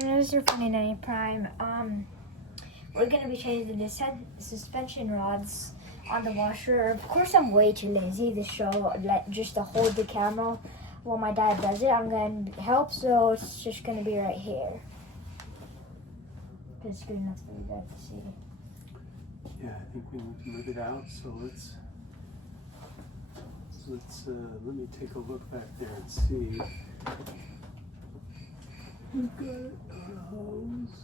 This is your funny Nanny Prime. We're gonna be changing the suspension rods on the washer. Of course, I'm way too lazy to show, just to hold the camera while my dad does it. I'm gonna help, so it's just gonna be right here. It's good enough for you guys to see. Yeah, I think we need to move it out. So let's let me take a look back there and see. We've got it on a hose.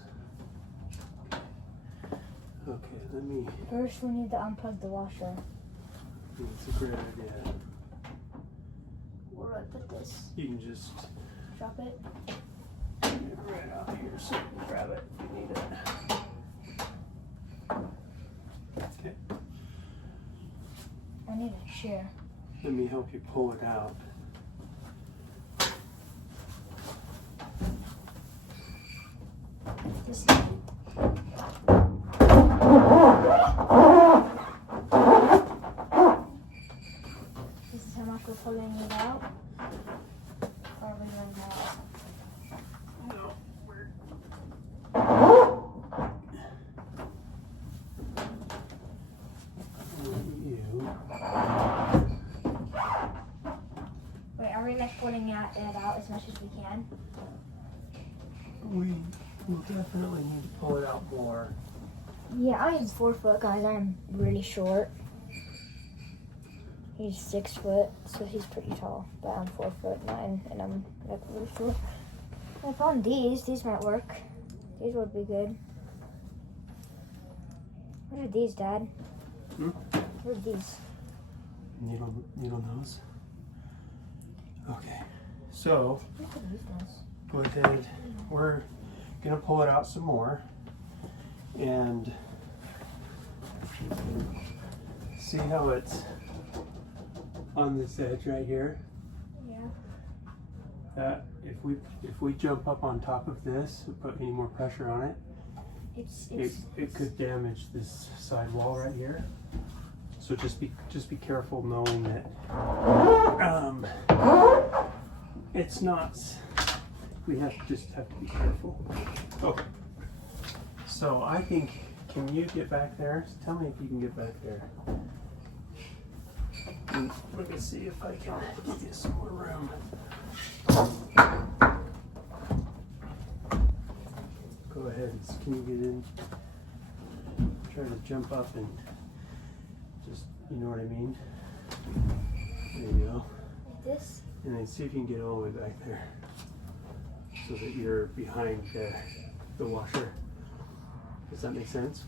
Okay, let me. First, we need to unplug the washer. That's a great idea. Where do I put this? You can just Drop it. get it right out here so you can grab it if you need it. Okay. I need a chair. Let me help you pull it out. This is how much we're pulling it out. Or are we going to No, we're. You. Wait, are we like pulling it out as much as we can? We will definitely need to pull it out more. Yeah, I am 4 foot, guys. I am really short. He's 6 foot, so he's pretty tall. But I'm 4'9", and I'm like really short. I found these. These might work. These would be good. What are these, Dad? What are these? Needle nose. Okay, so Look at these guys. go ahead. We're gonna pull it out some more and see how it's on this edge right here. Yeah. That if we jump up on top of this and put any more pressure on it, it could damage this side wall right here. So just be careful, knowing that it's not. We just have to be careful. Okay. So I think, can you get back there? Tell me if you can get back there. And let me see if I can give you some more room. Go ahead. Can you get in? Try to jump up and just, you know what I mean? There you go. Like this? And then see if you can get all the way back there, so that you're behind the washer. Does that make sense?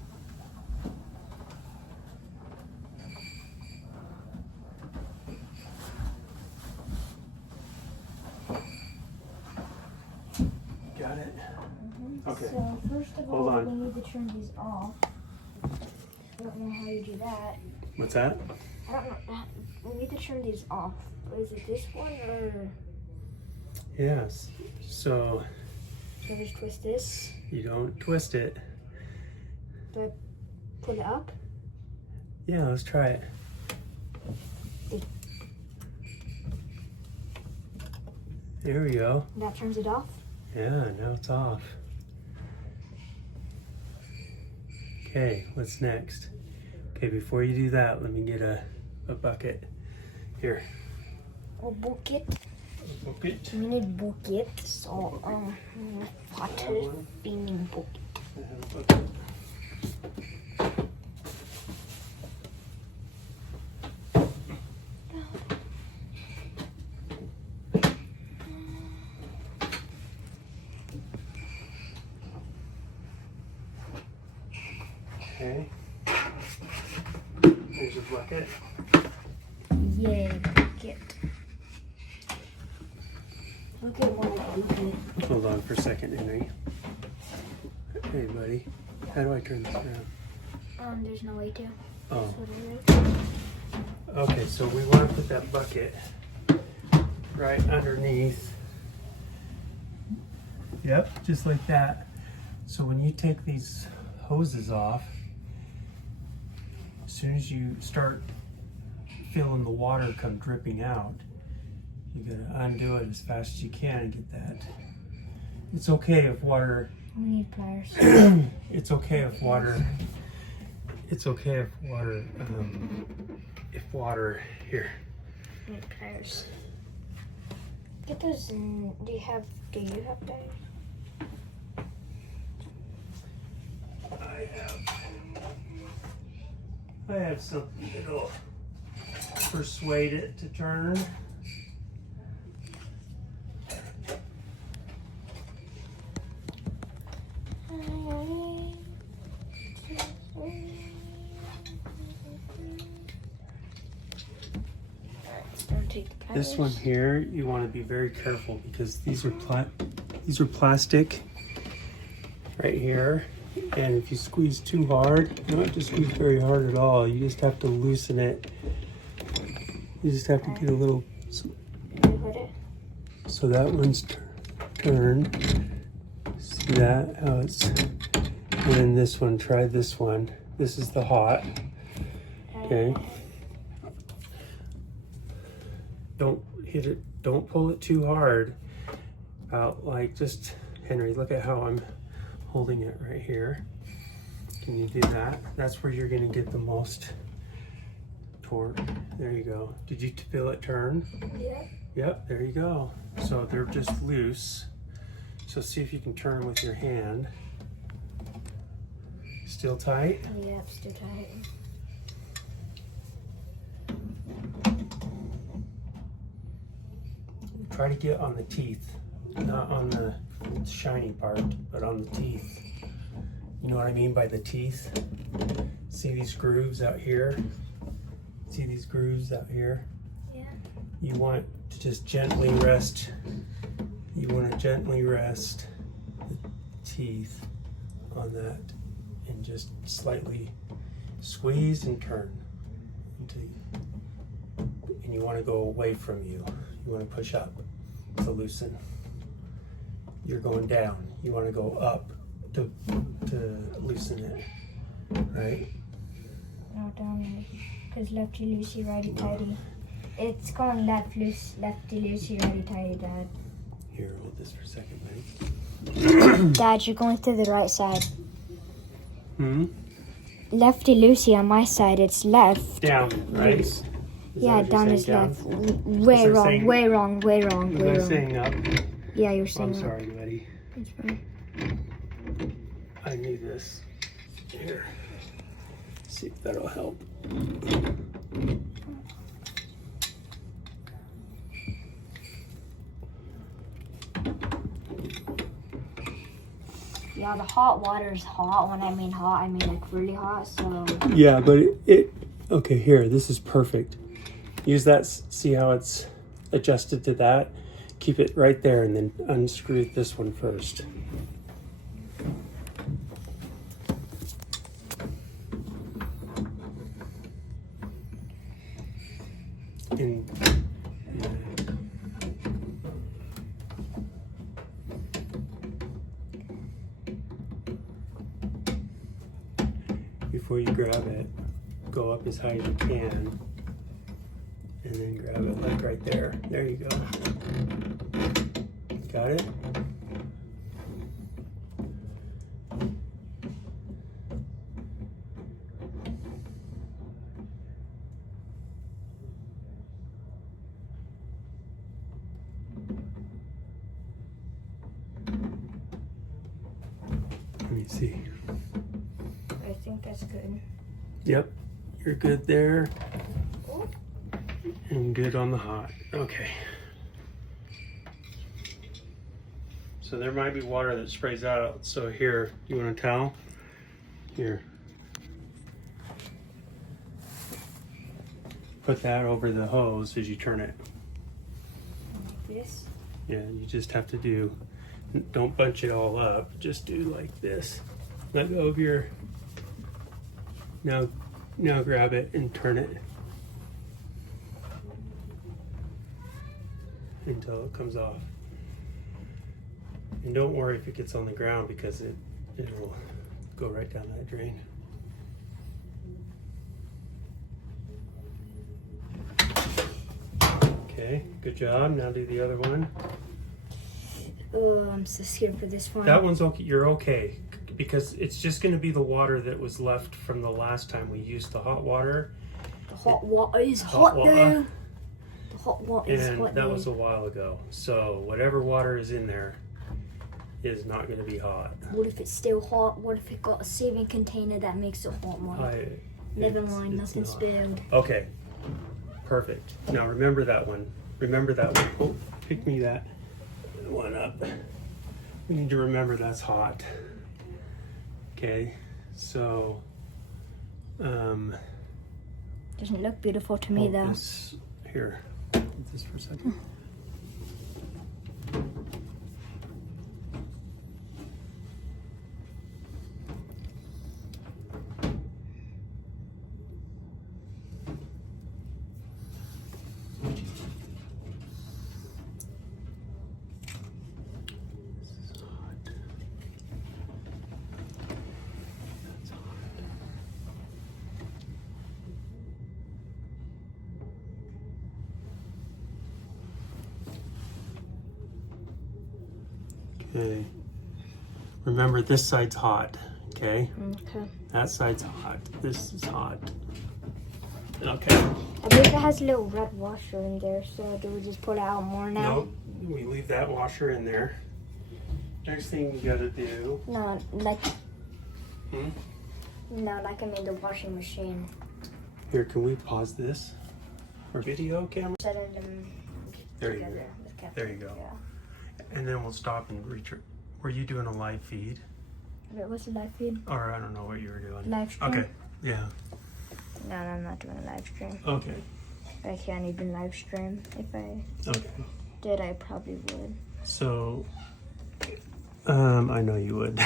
Got it? Mm-hmm. Okay. So first of Hold all, on. we need to turn these off. I don't know how you do that. What's that? I don't know. We need to turn these off. Is it this one or? Yes. So Can I just twist this? you don't twist it. Do I put it up? Yeah, let's try it. There we go. And that turns it off? Yeah, now it's off. Okay, what's next? Okay, before you do that, let me get a bucket. Here. A bucket. Bucket. We need bucket. So, water spinning bucket. I have a bucket. Okay. There's a bucket. Yay, bucket. Look at what I bucket. Hold on for a second, Henry. Hey, buddy. How do I turn this around? There's no way to. Oh. That's what it is. Okay, so we want to put that bucket right underneath. Yep, just like that. So when you take these hoses off, as soon as you start feeling the water come dripping out, you gotta undo it as fast as you can and get that It's okay if water. We need pliers. It's okay if water. It's okay if water. If water here. We need pliers. Get those in. Do you have pliers? I have something that'll persuade it to turn. This one here, you want to be very careful because these are plastic right here, and if you squeeze too hard, you don't have to squeeze very hard at all. You just have to loosen it. You just have to get a little. So that one's turned. See that? How it's. And then this one. Try this one. This is the hot. Okay. Don't hit it, don't pull it too hard. About like just, Henry, look at how I'm holding it right here. Can you do that? That's where you're gonna get the most torque. There you go. Did you feel it turn? Yeah. Yep, there you go. So they're just loose. So see if you can turn with your hand. Still tight? Yep, still tight. Try to get on the teeth, not on the shiny part, but on the teeth. You know what I mean by the teeth? See these grooves out here? See these grooves out here? Yeah. You want to just gently rest. You want to gently rest the teeth on that and just slightly squeeze and turn. And you want to go away from you. You want to push up to loosen. You're going down. You want to go up to loosen it, right? No, down, because lefty loosey, righty tighty. It's going left loose, lefty loosey, righty tighty, Dad. Here, hold this for a second, buddy. Dad, you're going to the right side. Lefty loosey on my side, it's left. Down, right? Yes. Yeah, down is down? left. Way wrong, saying, way wrong, way wrong, Was way I wrong. saying up? Yeah, you're saying I'm up. sorry, buddy. It's fine. I need this. Here. See if that'll help. Yeah, the hot water is hot. When I mean hot, I mean like really hot, so... Yeah, but okay, here, this is perfect. Use that, see how it's adjusted to that? Keep it right there and then unscrew this one first. And before you grab it, go up as high as you can and then grab it like right there. There you go. Got it? Let me see. I think that's good. Yep, you're good there. And good on the hot. Okay. So there might be water that sprays out. So here, you want a towel? Here. Put that over the hose as you turn it. This? Yeah, you just have to don't bunch it all up. Just do like this. Let go of your, now grab it and turn it until it comes off. And don't worry if it gets on the ground because it'll go right down that drain. Okay, good job. Now do the other one. Oh, I'm so scared for this one. That one's okay. You're okay because it's just going to be the water that was left from the last time we used the hot water. The hot water is hot though. The hot water is And hot that though. was a while ago. So whatever water is in there is not going to be hot. What if it's still hot? What if it got a saving container that makes it hot, Mike? Never mind, nothing not. spilled. Okay, perfect. Now remember that one. Remember that one. Oh, pick me that one up. We need to remember that's hot. Okay, so Doesn't look beautiful to me though. this, here, hold this for a second. Okay. Remember, this side's hot. Okay. Okay. That side's hot. This is hot. Okay. I believe it has a little red washer in there, so do we just pull it out more now? Nope. We leave that washer in there. Next thing you gotta do. No, like. Hmm? No, like I'm in the washing machine. Here, can we pause this for video camera? Setting them There you go. together. Okay. There you go. Yeah. And then we'll stop and were you doing a live feed? Wait, what's the live feed? Or I don't know what you were doing. Live stream? Okay. Yeah. No, I'm not doing a live stream. Okay. I can't even live stream. If I Okay. did, I probably would. So, I know you would.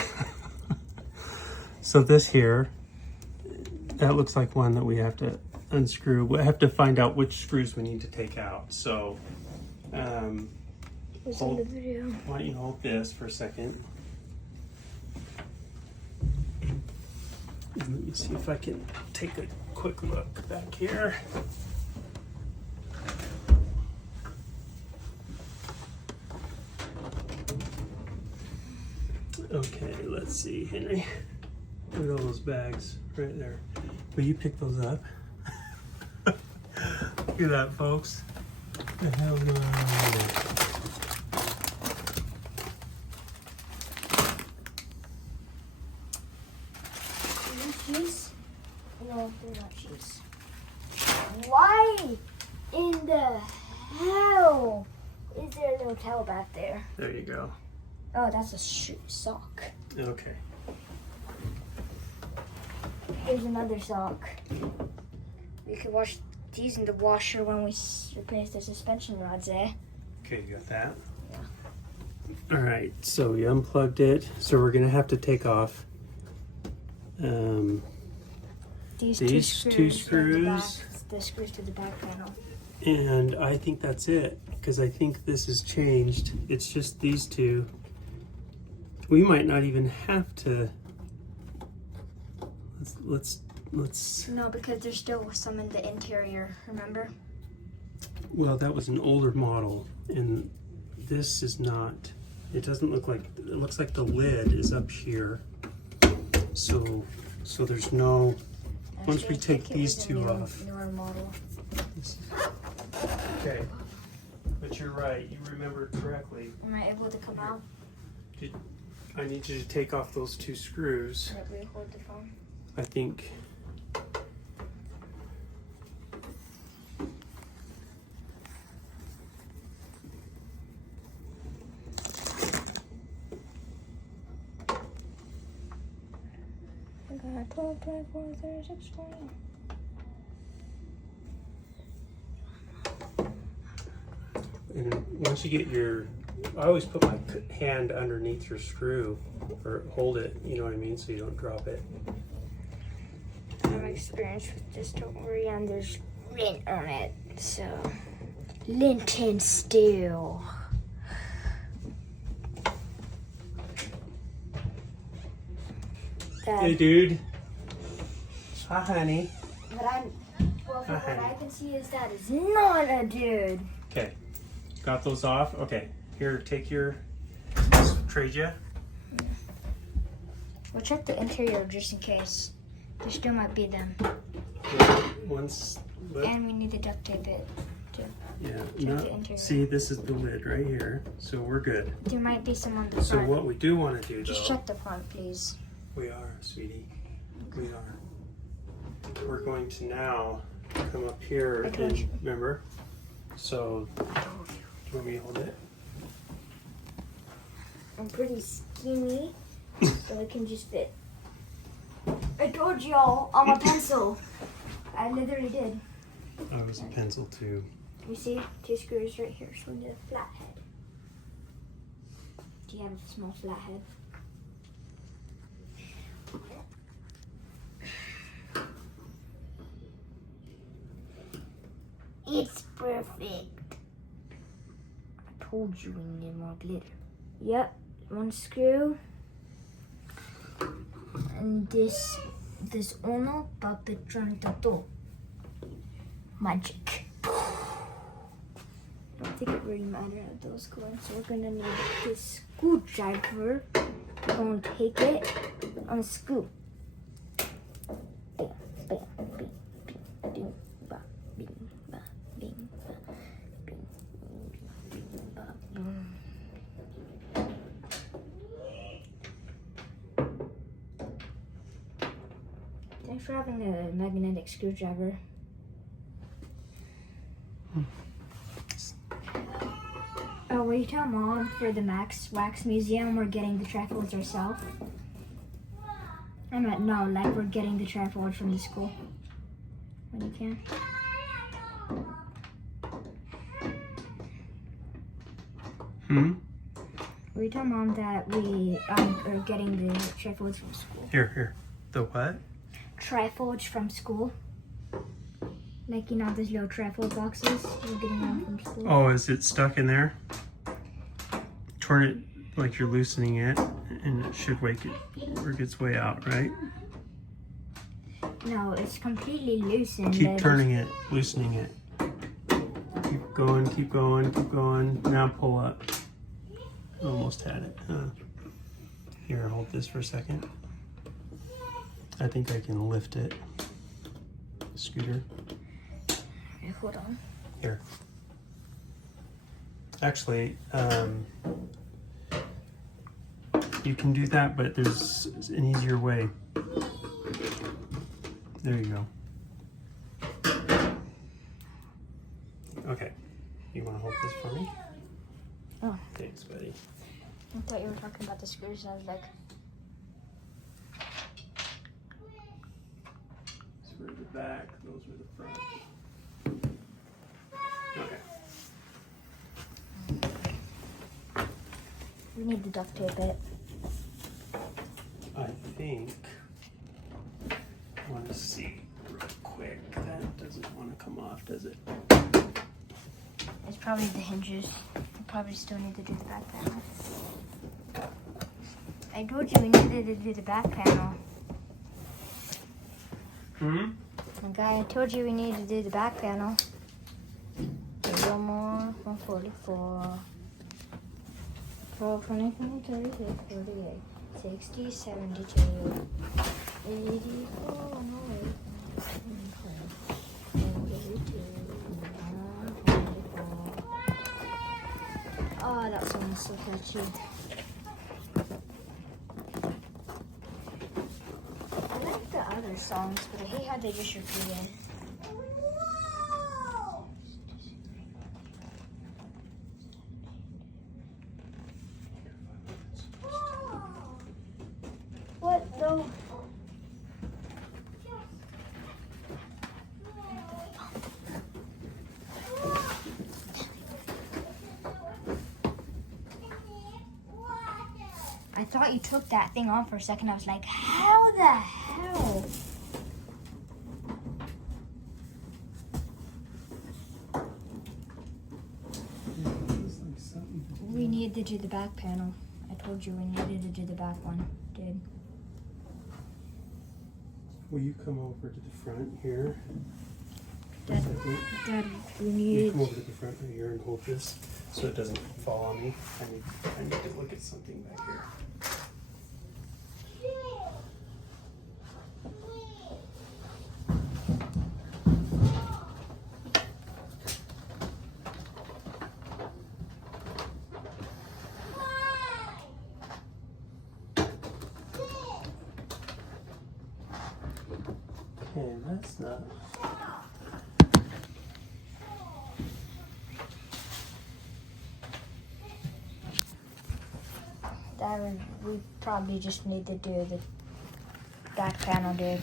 So this here, that looks like one that we have to unscrew. We have to find out which screws we need to take out. So, What's Hold- in the video? why don't you hold this for a second? And let me see if I can take a quick look back here. Okay, let's see, Henry. Look at all those bags right there. Will you pick those up? Look at that, folks. The hell going on there? Cheese? No, they're not cheese. Why in the hell is there a little towel back there? There you go. Oh, that's a sock. Okay. Here's another sock. We could wash these in the washer when we replace the suspension rods, eh? Okay, you got that? Yeah. All right, so we unplugged it. So we're gonna have to take off These These two screws. The screws to the back panel. and I think that's it because I think this has changed. It's just these two. We might not even have to. Let's. No, because there's still some in the interior, remember? Well, that was an older model, and this is not. It doesn't look like. It looks like the lid is up here. So there's no. Once we take these two off. Newer model. Okay, but you're right. You remembered correctly. Am I able to come out? I need you to take off those two screws. Let me hold the phone. I think. I got 12, 24, 36, 20. And once you get your, I always put my hand underneath your screw or hold it, you know what I mean, so you don't drop it. I'm experienced with this, don't worry, and there's lint on it, so. Lint and steel. Hey, dude. Hi, honey. Well, from what I can see is that is not a dude. Okay, got those off. Okay, here, take your trade you? We'll check the interior just in case. There still might be them. Once. And we need to duct tape it too. Yeah. Check the interior. See, this is the lid right here, so we're good. There might be some on the So front. what we do want to do, Just though. check the front, please. We are, sweetie. We are. We're going to now come up here I told and you. remember. So, do you want me to hold it? I'm pretty skinny, so it can just fit. I told y'all on my pencil. I literally did. Oh, it was a pencil too. You see, 2 screws right here, so we need a flat head. Do you have a small flat head? It's perfect. I told you we need more glitter. Yep, 1 screw. And this uno parte tutto. Magic. I don't think it really matters how those go in, so we're gonna need this screwdriver. We're gonna take it on a scoop. Bam, bam, bing, bing, bing, ba, bing, ba, bing, ba, bing, bing, ba, boom. Thanks for having a magnetic screwdriver. Oh, will you tell Mom for the Max Wax Museum we're getting the trifolds ourselves? I meant no, like we're getting the trifold from the school. When you can. Will you tell Mom that we are getting the trifolds from school? Here. The what? Trifolds from school. Like, you know, those little trifold boxes. We're getting them from school. Oh, is it stuck in there? Turn it like you're loosening it, and it should work its way out, right? No, it's completely loosened. Keep turning it, loosening it. Keep going, keep going, keep going. Now pull up. Almost had it. Here, hold this for a second. I think I can lift it. Scooter. Okay, hold on. Here. Actually, you can do that, but there's an easier way. There you go. Okay. You want to hold this for me? Oh. Thanks, buddy. I thought you were talking about the screws, and I was like, Those were the back, those were the front. Okay. we need to duct tape it. I think I want to see real quick. That doesn't want to come off, does it? It's probably the hinges. We probably still need to do the back panel. I told you we needed to do the back panel. Okay, I told you we needed to do the back panel. One more, 144. 12, 24, 36, 48, 60, 72, 84, 108, 122, 124. Oh, that song is so catchy. I like the other songs, but I hate how they just repeated. What though? I thought you took that thing off for a second. I was like, how the hell? We needed to do the back panel. I told you we needed to do the back one, dude. Will you come over to the front here? Dad, we You need. come over to the front right here and hold this so it doesn't fall on me. I need to look at something back here. Okay, that's not. Dad, we probably just need to do the back panel, dude.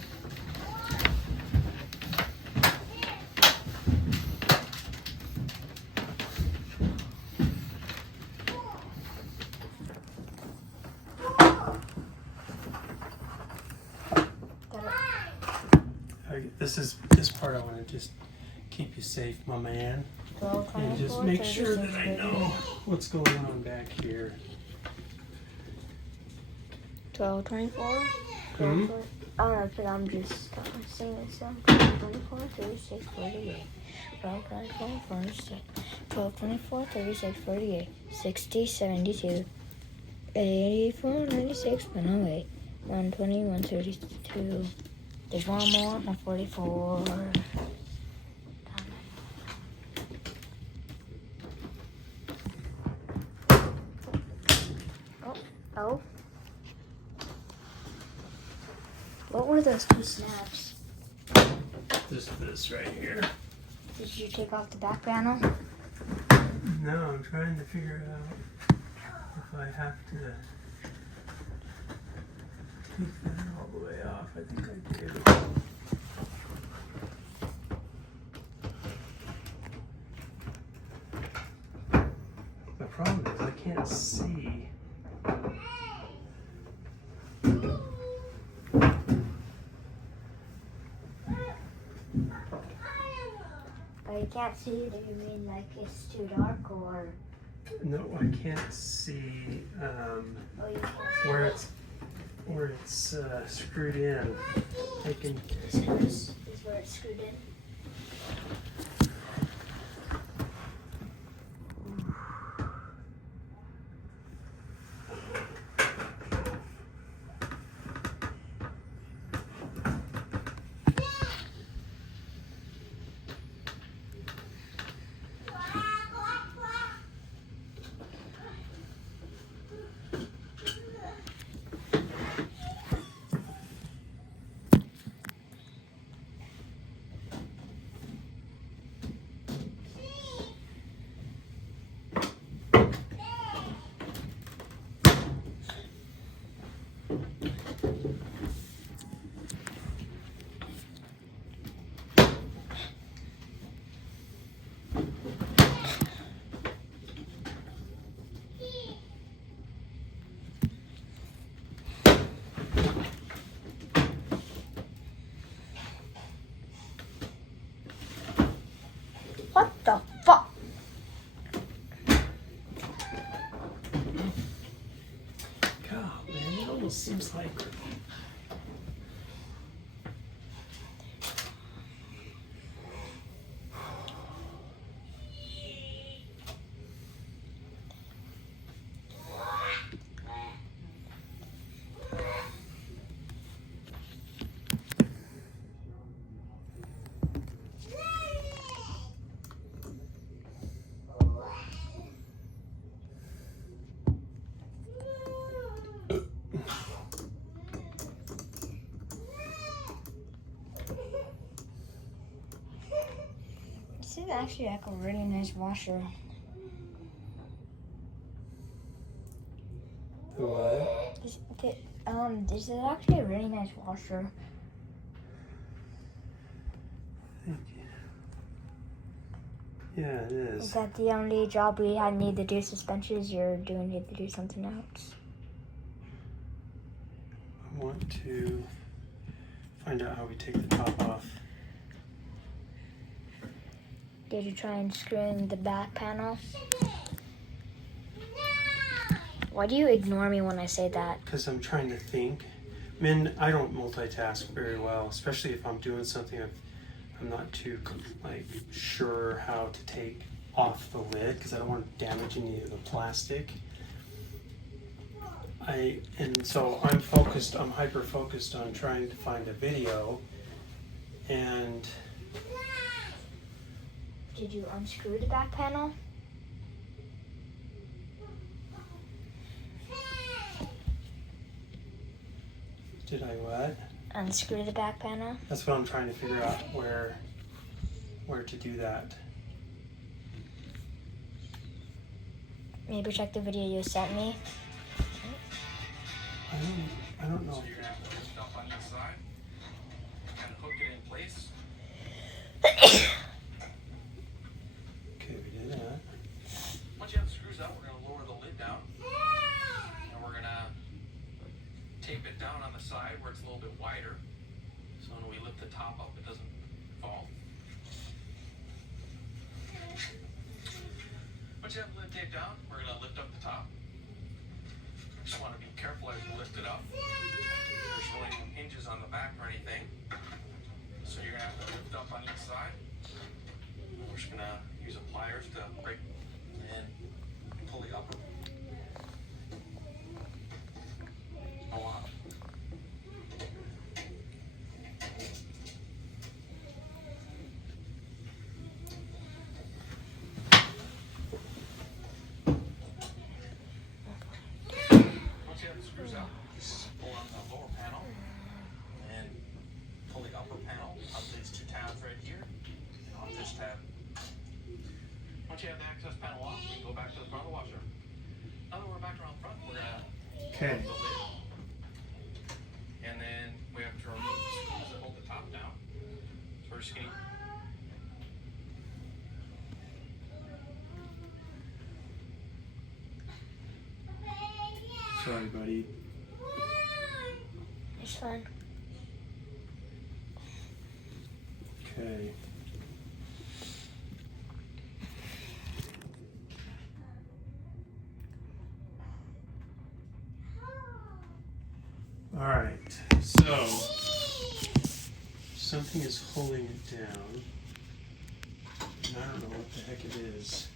This part I want to just keep you safe, my man, 12, and just 24, make sure 36, that I know what's going on back here. 12, 24. Hmm? Oh, but I'm just saying this. 24, 36, 48. 12, 24, 46. 12, 24, 36, 48. 60, 72. 84, 96, 108. 120, 132. There's one more, 144. Oh. What were those two snaps? This right here. Did you take off the back panel? No, I'm trying to figure out if I have to take that all the way off. I think I did. The problem is I can't see. Oh, you can't see it. Do you mean like it's too dark or? No, I can't see Oh, you can't see where it's screwed in. I can. the screws is where it's screwed in. What the fuck? God, man, it almost seems like. This is actually like a really nice washer. What? This is actually a really nice washer. Thank you. Yeah, it Is is. that the only job we had need to do suspensions, or do we need to do something else? I want to find out how we take the top off. Did you try and screw in the back panel? Why do you ignore me when I say that? Because I'm trying to think. I mean, I don't multitask very well, especially if I'm doing something I'm not too like sure how to take off the lid because I don't want to damage any of the plastic. So I'm hyper focused on trying to find a video. And did you unscrew the back panel? Did I what? Unscrew the back panel. That's what I'm trying to figure out where to do that. Maybe check the video you sent me. I don't know. So you're gonna have to lift up on each side and hook it in place. Okay, we did that. Once you have the screws out, we're gonna lower the lid down. And we're gonna tape it down on the side where it's a little bit wider. So when we lift the top up, it doesn't fall. Once you have the lid taped down, we're gonna lift up the top. Just want to be careful as you lift it up. There's really no hinges on the back or anything. So you're going to have to lift up on each side. We're just going to use a pliers to break and pull the upper. Oh, wow. Once you have the screws out, pull on the lower panel and pull the upper panel up these two tabs right here and off this tab. Once you have the access panel off, you can go back to the front of the washer. Now that we're back around front, we're gonna Okay. open the lid. And then we have to remove the screws that hold the top down. So we're just gonna Sorry, buddy. It's fine. Okay. All right. So something is holding it down. And I don't know what the heck it is.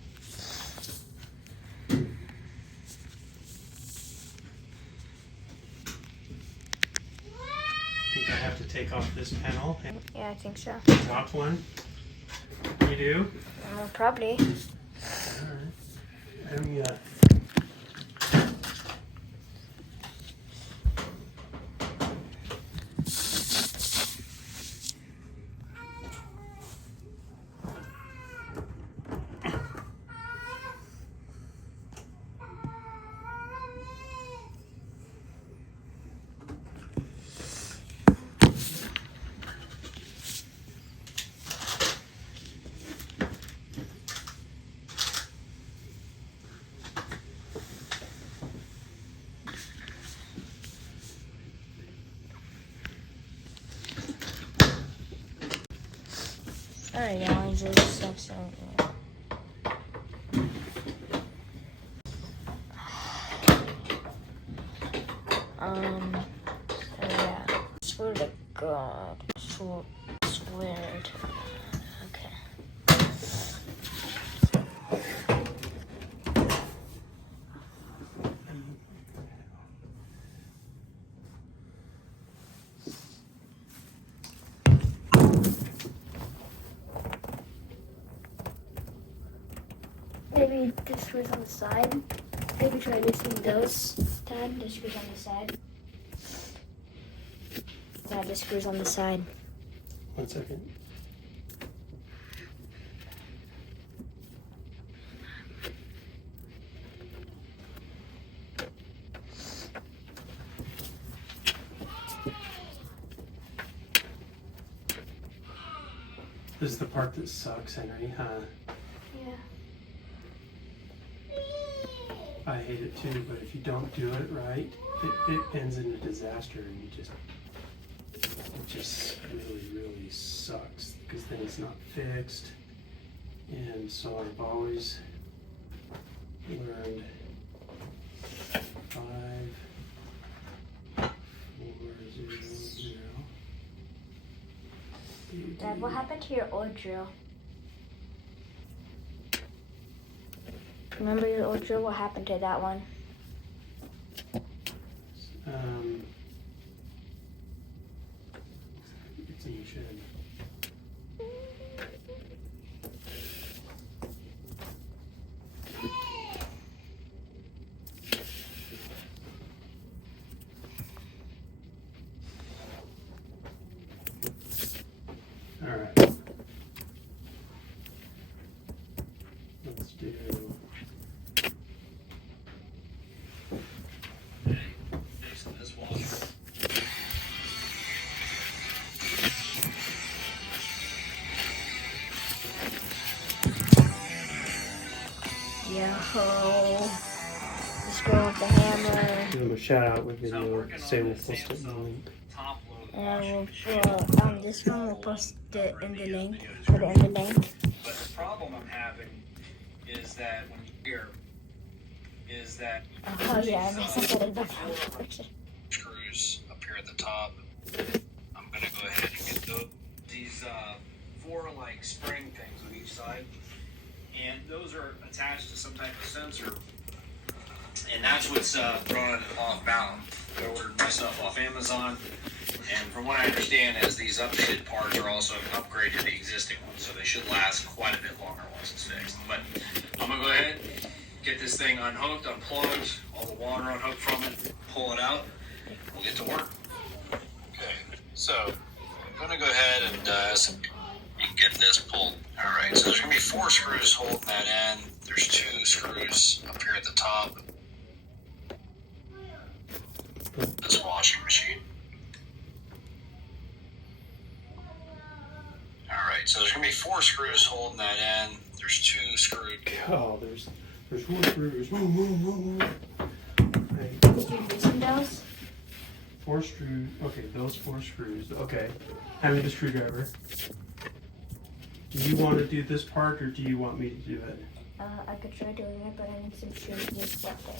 I think I have to take off this panel and Yeah, I think so. the top one. You do? Probably. Alright. Let me Alright, y'all, enjoy this section. So yeah. Swear to God. Swear to God. Okay. Maybe the screws on the side. Maybe try loosening those. Dad, the screws on the side. Dad, the screws on the side. 1 second. This is the part that sucks, Henry, huh? Yeah. I hate it too, but if you don't do it right, it ends in a disaster, and it just really sucks because then it's not fixed. And so I've always learned 5, 4, 0, 0. Dad, what happened to your old drill? Remember your old drill? What happened to that one? It's in your shed. All right. Let's do. This washer. Yo. Just go with the hammer. Give them a shout out with So video. working Say on we'll this post it in the Samsung link. top load And washing we'll machine. this one we'll post it in the link. Put it in the link. But the problem I'm having is that when you hear is that Oh yeah, I messed up with the screws up here at the top. I'm gonna go ahead and get these 4 like spring things on each side, and those are attached to some type of sensor, and that's what's throwing it off balance. I ordered myself off Amazon, and from what I understand is these updated parts are also an upgrade to the existing ones, so they should last quite a bit longer once it's fixed. But I'm gonna go ahead, get this thing unhooked, unplugged, all the water unhooked from it, pull it out, we'll get to work. Okay, so I'm gonna go ahead and you can get this pulled. All right, so there's gonna be 4 screws holding that in. There's 2 screws up here at the top. This washing machine. All right, so there's gonna be 4 screws holding that in. There's 2 screws. Oh, there's 4 screws. Right. Did you loosen those? 4 screws. Okay, those 4 screws. Okay. Hand me the screwdriver. Do you want to do this part or do you want me to do it? I could try doing it, but I need some shoes just up there.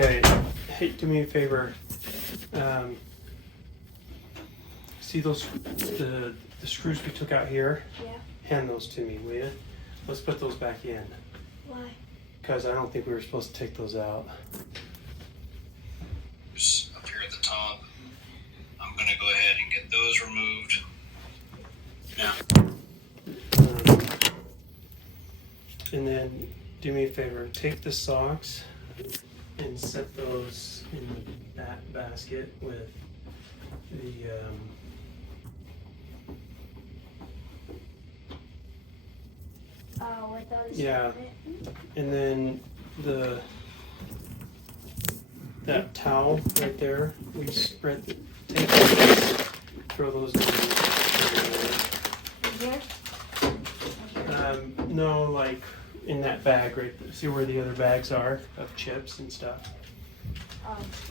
Okay. Hey, do me a favor. See those the screws we took out here? Yeah. Hand those to me, will you? Let's put those back in. Why? Because I don't think we were supposed to take those out. Up here at the top. I'm gonna go ahead and get those removed. Now, And then do me a favor, take the socks and set those in that basket with the with those. Yeah. and then that towel right there, we spread take those, throw those in Here? no, like in that bag right there. See where the other bags are of chips and stuff?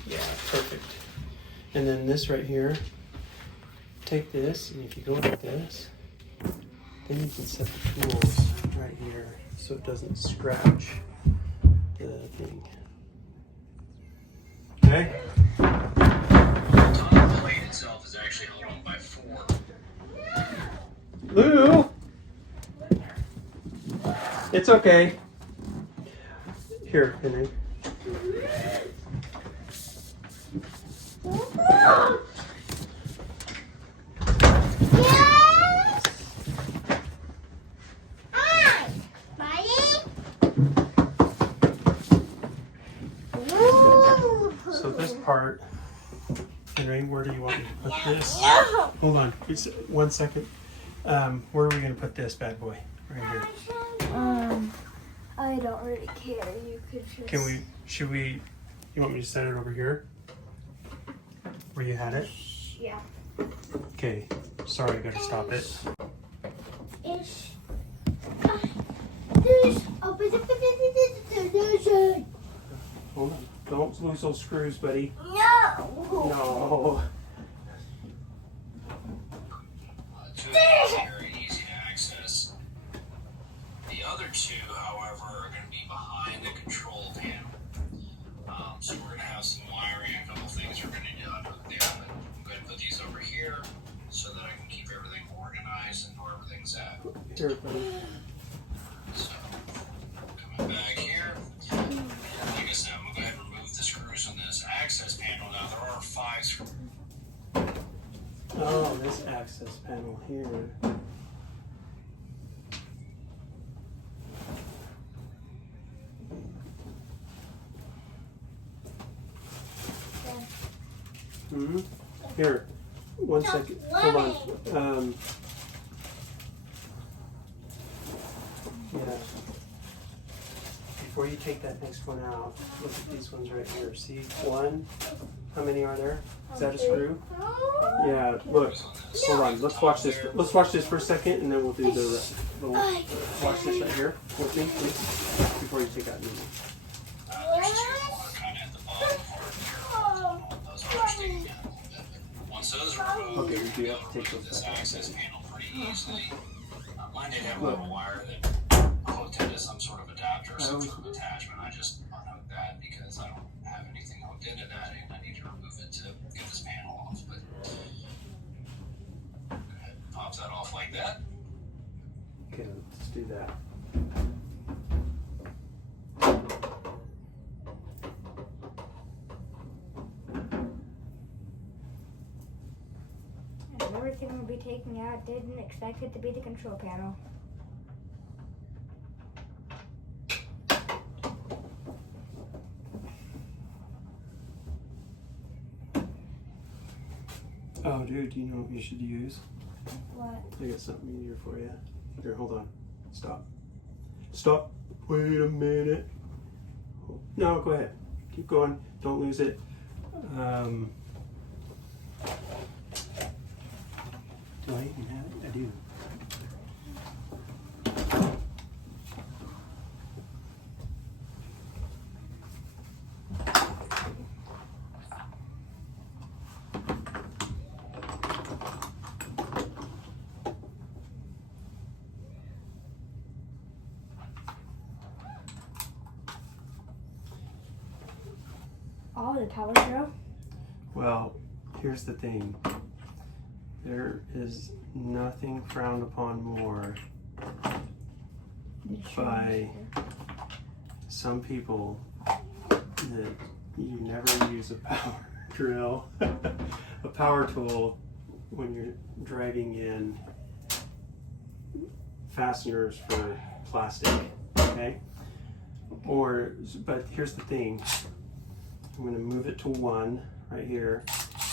Yeah, perfect. And then this right here, take this, and if you go like this, then you can set the tools right here so it doesn't scratch the thing. Okay? the top plate itself is actually held on by 4. Lou! It's okay. Here, Henry. So this part, Henry, where do you want me to put this? Hold on, it's 1 second. Where are we gonna put this bad boy? Right here. I don't really care. You could just. Should we, You want me to set it over here? Where you had it? Yeah. Okay. Sorry, I gotta stop it. Hold on. Don't lose those screws, buddy. No. No. Two is very easy to access. The other two, however, are going to be behind the control panel. So we're going to have some wiring, a couple things we're going to do under there. But I'm going to put these over here so that I can keep everything organized and know where everything's at. Here, buddy. So, coming back here. And like I said, I'm going to go ahead and remove the screws on this access panel. Now, there are 5 screws. Oh, this access panel here. Hmm. Here, 1 second. Hold on. Yeah. Before you take that next one out, look at these ones right here. See, 1. How many are there? Is that a screw? Yeah. Look. Hold on. Let's watch this. Let's watch this for a second, and then we'll do the rest. Watch this right here with me, please, before you take out the There's 2 more kind of at the bottom part. Those are sticking down a little bit. But once those are removed, Okay, we do you'll have to be able take to remove those this back. access panel pretty easily. Mine did have a little wire that hooked into some sort of adapter or some sort of attachment. I just unhooked that because I don't have anything hooked into that and I need to remove it to get this panel off. But go ahead and pop that off like that. Okay, let's do that. And everything we'll be taking out, didn't expect it to be the control panel. Oh, dude, do you know what you should use? What? I got something easier for you. Here, hold on. Stop. Stop. Wait a minute. No, go ahead. Keep going. Don't lose it. Do I even have it? I do. Oh, the power drill? Well, here's the thing. There is nothing frowned upon more by some people that you never use a power drill, a power tool when you're driving in fasteners for plastic, okay? But here's the thing. I'm going to move it to 1 right here,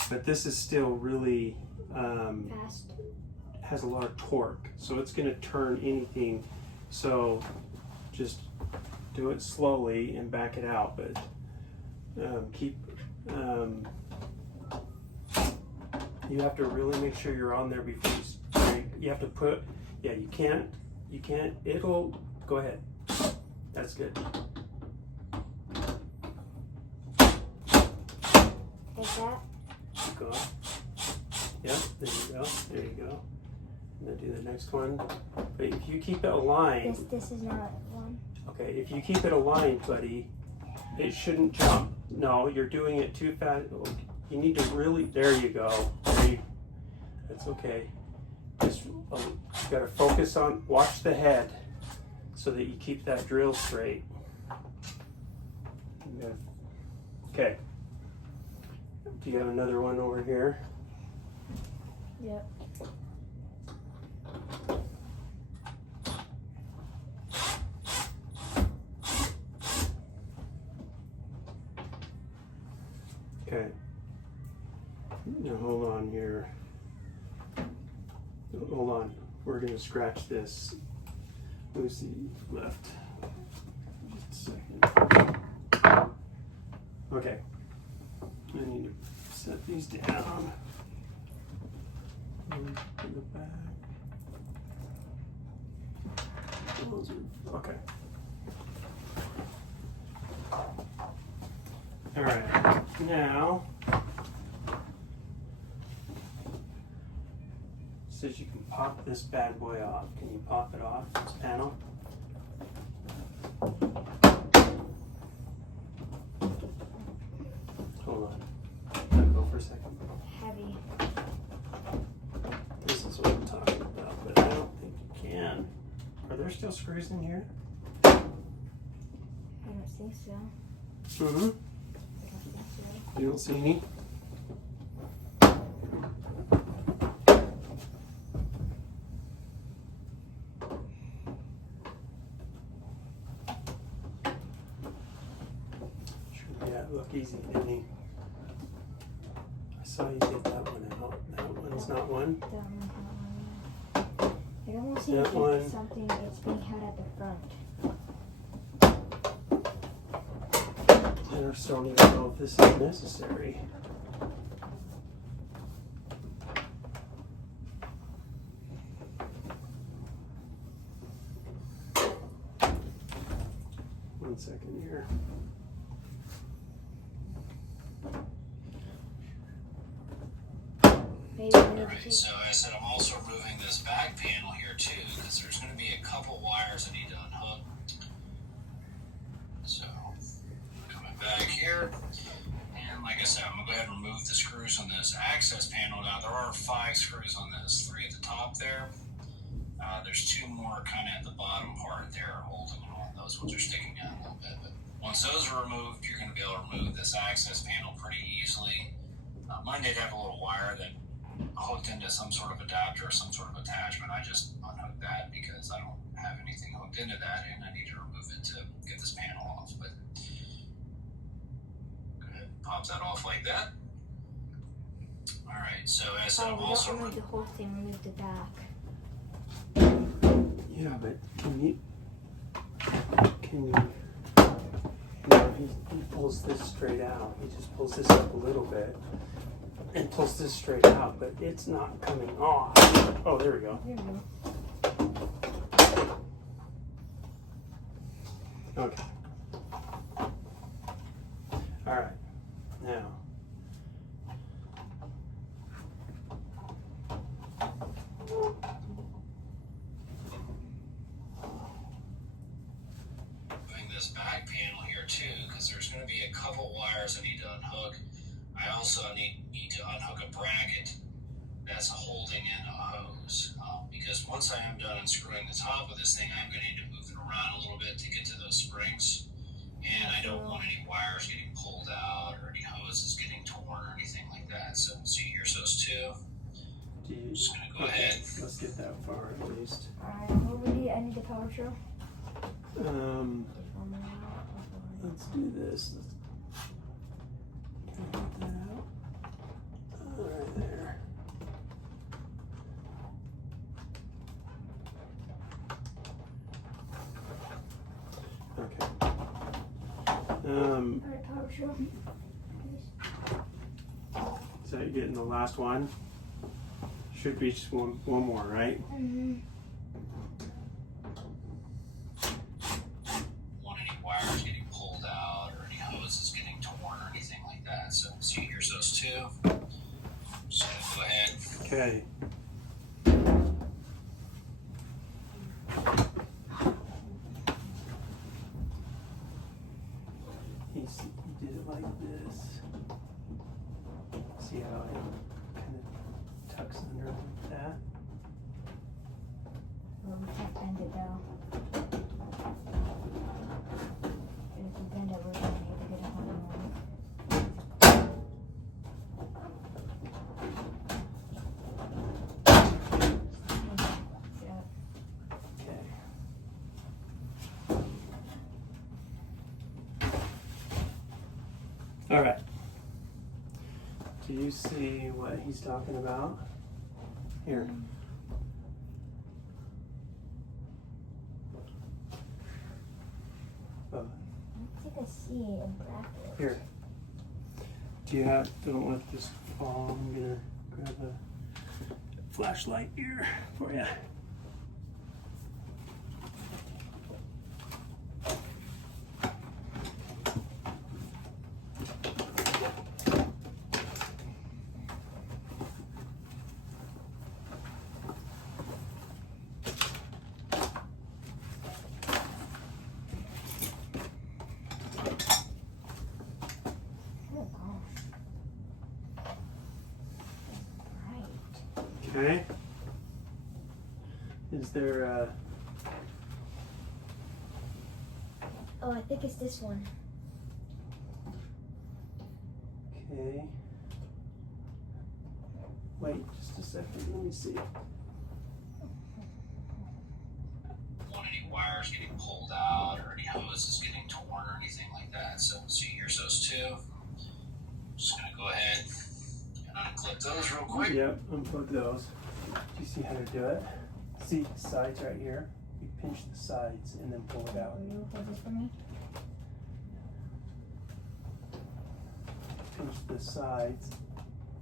but this is still really Fast. has a lot of torque, so it's going to turn anything. So just do it slowly and back it out, but you have to really make sure you're on there before you have to put. Yeah, you can't. It'll go ahead. That's good. Like that? Keep going. Yep, there you go. There you go. And then do the next one. But if you keep it aligned, This is not one. okay, if you keep it aligned, buddy, it shouldn't jump. No, you're doing it too fast. You need to really, there you go. That's okay. Just, you gotta focus on, watch the head so that you keep that drill straight. Okay. Do you have another one over here? Yep. Okay. Now hold on here. Hold on. We're going to scratch this. Lucy left. Just a second. Okay. I need to set these down. In the back. Those are, okay. All right. Now, says you can pop this bad boy off. Can you pop it off, this panel? Hold on. Let go for a second. Heavy. This is what I'm talking about, but I don't think you can. Are there still screws in here? I don't think so. Mm-hmm. I don't think so. You don't see any? Sure, yeah, look easy, didn't he? I saw you get that one out. That one's not one. That one's not one. It almost seems That like one. something is being held at the front. I just don't even know if this is necessary. One second here. Maybe we need to Alright, take so I said I'm also removing this back panel here too, because there's going to be a couple wires I need to unhook. So, coming back here, and like I said, I'm going to go ahead and remove the screws on this access panel. Now, there are 5 screws on this, 3 at the top there. There's 2 more kind of at the bottom part there holding on. Those ones are sticking out a little bit, but once those are removed, you're going to be able to remove this access panel pretty easily. Mine did have a little wire that hooked into some sort of adapter or some sort of attachment. I just unhooked that because I don't have anything hooked into that and I need to remove it to get this panel off. But go ahead and pop that off like that. Alright, so as I said, I'm we also don't remove the whole thing, remove the back. Yeah, but can you, no, he pulls this straight out. He just pulls this up a little bit and pulls this straight out, but it's not coming off. Oh, there we go. There we go. Okay. All right. Now. moving this back panel here too, because there's going to be a couple wires I need to unhook. I also need to unhook a bracket that's holding in a hose. Because once I am done unscrewing the top of this thing, I'm going to need to move it around a little bit to get to those springs. And I don't want any wires getting pulled out or any hoses getting torn or anything like that. So here's those 2. Do you, Just going to go ahead. Let's get that far at least. Alright, what we need? I need the power show. Let's do this. Can I get that out? Right there. Okay. Alright, power show. So you're getting the last one? Should be just one more, right? Mm-hmm. Want any wires getting pulled out or any hoses getting torn or anything like that. So here's those 2. Just going to go ahead. Okay. He did it like this. See how it kind of tucks under like that? Well, we can't bend it though. If we bend it, we're gonna need to get a whole new one. Yeah. Okay. All right. Do you see what he's talking about? Here. Oh, I think I see a bracket. here. you have, don't let this fall. I'm gonna grab a flashlight here for you. Okay. Is there Oh, I think it's this one. okay. Wait just a second, let me see. Want any wires getting pulled out or any hoses getting torn or anything like that. So here's those two. Just gonna go ahead and unclip those real quick. Yep, unplug those. Do you see how to do it? See the sides right here? You pinch the sides and then pull it out. Will you hold this for me? Pinch the sides,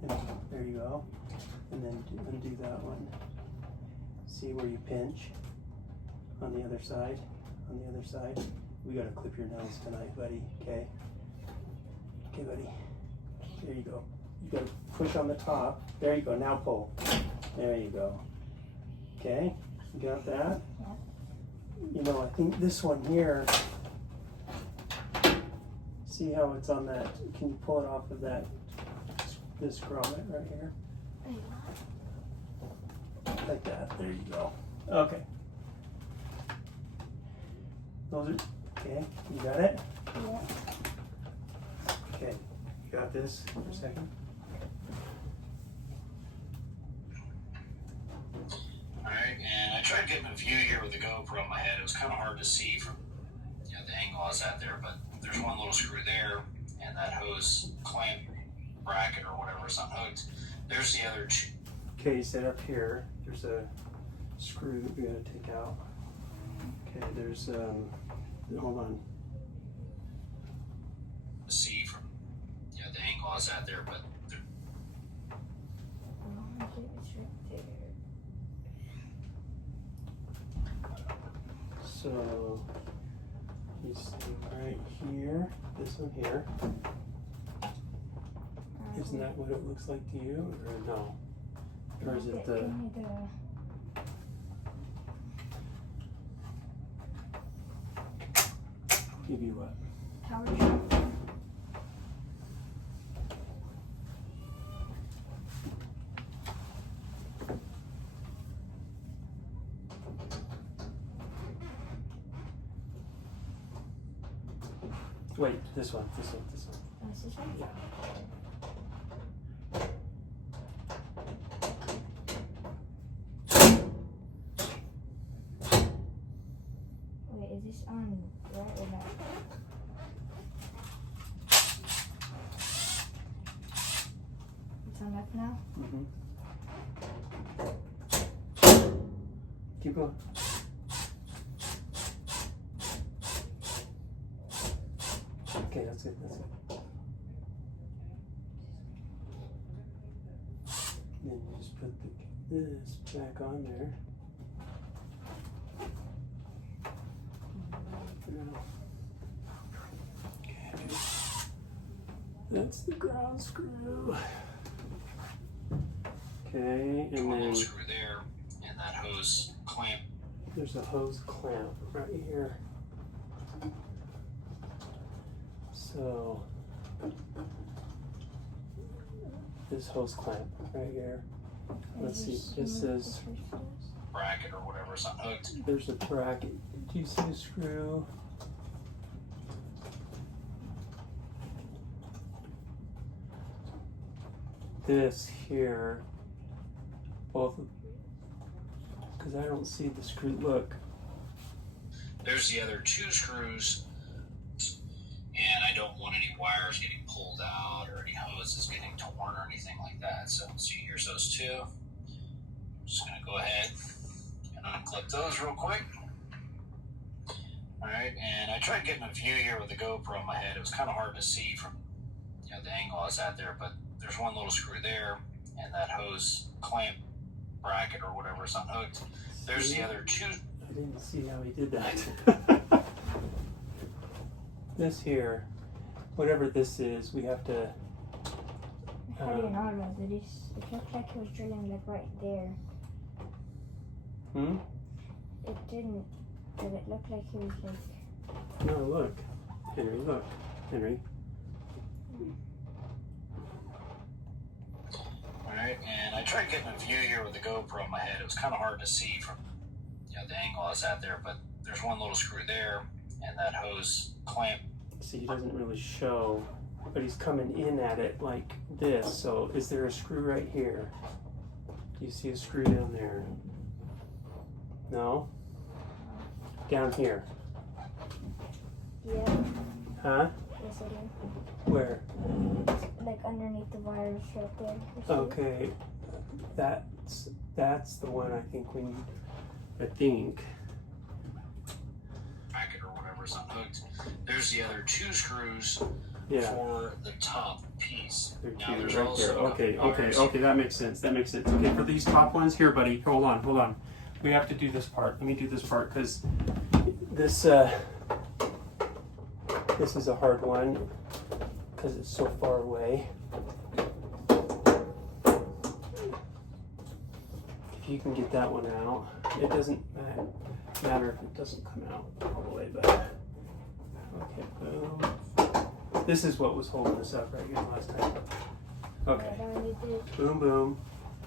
and there you go. And then undo that one. See where you pinch on the other side? On the other side. We gotta clip your nails tonight, buddy. Okay. Okay, buddy. There you go. You gotta push on the top. There you go. Now pull. There you go. Okay. You got that? Yeah. You know, I think this one here. See how it's on that? Can you pull it off of that? This grommet right here. There you go. Like that. There you go. Okay. Those are okay. You got it? Yeah. Okay. You got this for a second? Alright, and I tried getting a view here with the GoPro on my head. It was kind of hard to see from the angle I was at there, but there's one little screw there, and that hose clamp bracket or whatever is unhooked. There's the other two. Okay, set up here. There's a screw that we gotta take out. Okay, there's hold on. See from the angle I was at there, but It's right there. So you see right here, this one here. Isn't that what it looks like to you, or no? Or is it the? Give me the. Give you what? Power strap. Wait, this one, this one, this one. Oh, it's this one? Wait, is this on right or not? It's on left now? Mm-hmm. Keep going. Okay, that's it, that's it. Then you just put this back on there. Okay. That's the ground screw. Okay, and one then little screw there, and that hose clamp. there's a hose clamp right here. So this hose clamp right here. Let's see. This says Bracket or whatever is unhooked. there's a bracket. Do you see a screw? This here, both, because I don't see the screw. Look. There's the other two screws, and I don't want any wires getting pulled out or any hoses getting torn or anything like that. So see, here's those two. I'm just gonna go ahead and unclip those real quick. All right, and I tried getting a view here with the GoPro on my head. It was kind of hard to see from the angle I was at there, but there's one little screw there, and that hose clamp bracket or whatever is unhooked. There's the other two. I didn't see how he did that. This here, whatever this is, we have to. How do you know it was? It looked like he was drilling like right there. Hmm? It didn't, but it looked like he was like. No, look, Henry. Look, Henry. Alright, and I tried getting a view here with the GoPro on my head. It was kind of hard to see from the angle I was at there, but there's one little screw there, and that hose clamp. See, he doesn't really show, but he's coming in at it like this. So, is there a screw right here? Do you see a screw down there? No? Down here? Yeah. Huh? Yes, I do. Where? Like underneath the wires right there. You see it? Okay, that's the one I think we need. I think. Bracket or whatever is unhooked. There's the other two screws Yeah. for the top piece. They're Now two there's right also there. Okay, wires. okay, that makes sense. That makes sense. Okay, for these top ones here, buddy. Hold on. We have to do this part. Let me do this part because this is a hard one because it's so far away. If you can get that one out, it doesn't matter if it doesn't come out all the way back. Okay, boom. This is what was holding us up right here last time. Okay, Yeah, then we did boom, boom.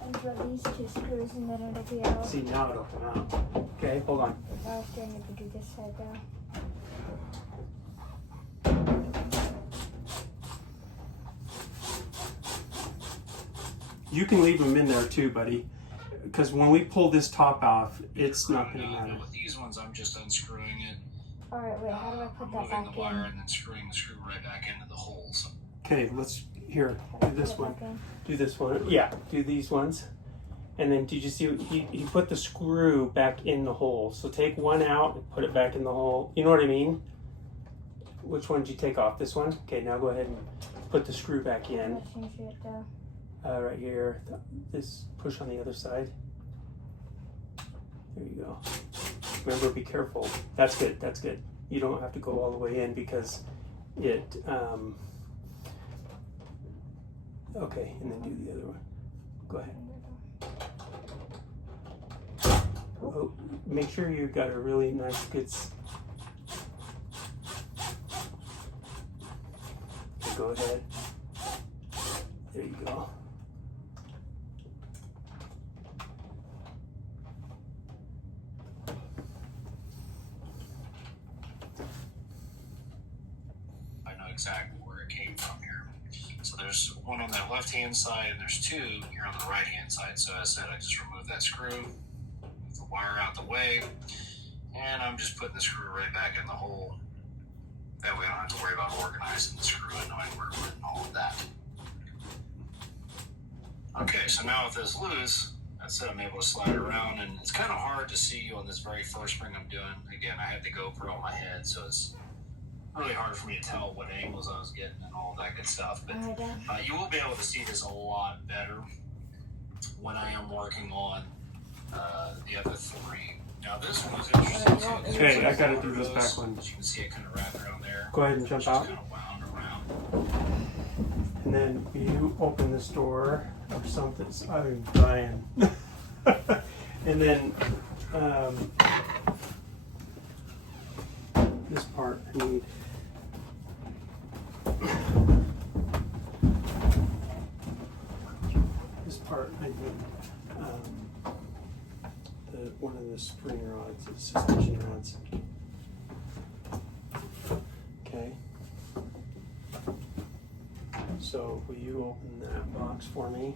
until these two screws and then it'll be out. See, now it'll come out. Okay, hold on. If I was doing it, we do this side down. You can leave them in there too, buddy. Because when we pull this top off, it's not going to matter. With these ones, I'm just unscrewing it, Alright, wait, how do I put that moving back the wire, in? and then screwing the screw right back into the holes. Okay, let's, here, How do do I this put it one. back in? Do this one. Yeah, do these ones. And then did you see, he put the screw back in the hole. So take one out and put it back in the hole. You know what I mean? Which one did you take off? This one? Okay, now go ahead and put the screw back in. Let's change it though. Right here. This, push on the other side. There you go. Remember, be careful. That's good, that's good. You don't have to go all the way in because it, okay, and then do the other one. Go ahead. Oh, make sure you've got a really nice, good. Go ahead. There you go. I know exactly where it came from here. So there's one on that left-hand side, and there's two here on the right-hand side. So as I said, I just removed that screw, move the wire out the way, and I'm just putting the screw right back in the hole. That way I don't have to worry about organizing the screw and knowing where to put and all of that. Okay, so now with this loose, I said I'm able to slide it around, and it's kind of hard to see on this very first spring I'm doing. Again, I had the GoPro on my head, so it's really hard for me to tell what angles I was getting and all that good stuff. But Alright, then. you will be able to see this a lot better when I am working on the other three. Now this one is interesting too. 'Cause Okay, there's I gotta one do of this those, back one. as you can see it kind of wrapped around there. Go ahead and jump Just out. kind of wound around. And then you open this door or something. I'm dying. And then this part I need. This part I need one of the spring rods, the suspension rods. Okay. So will you open that box for me?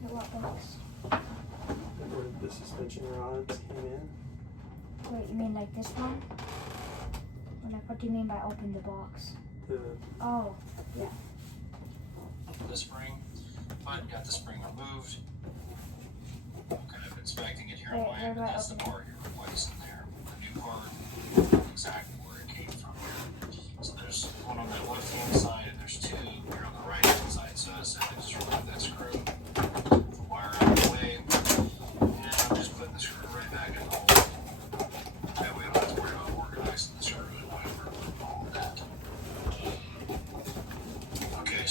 What box? Where the suspension rods came in? Wait, you mean like this one? Or like, what do you mean by open the box? The Oh, yeah. The spring, but got the spring removed. I'm kind of inspecting it here on my end, and that's the part you're replacing there. The new part, exactly where it came from here. So there's one on the left hand side, and there's two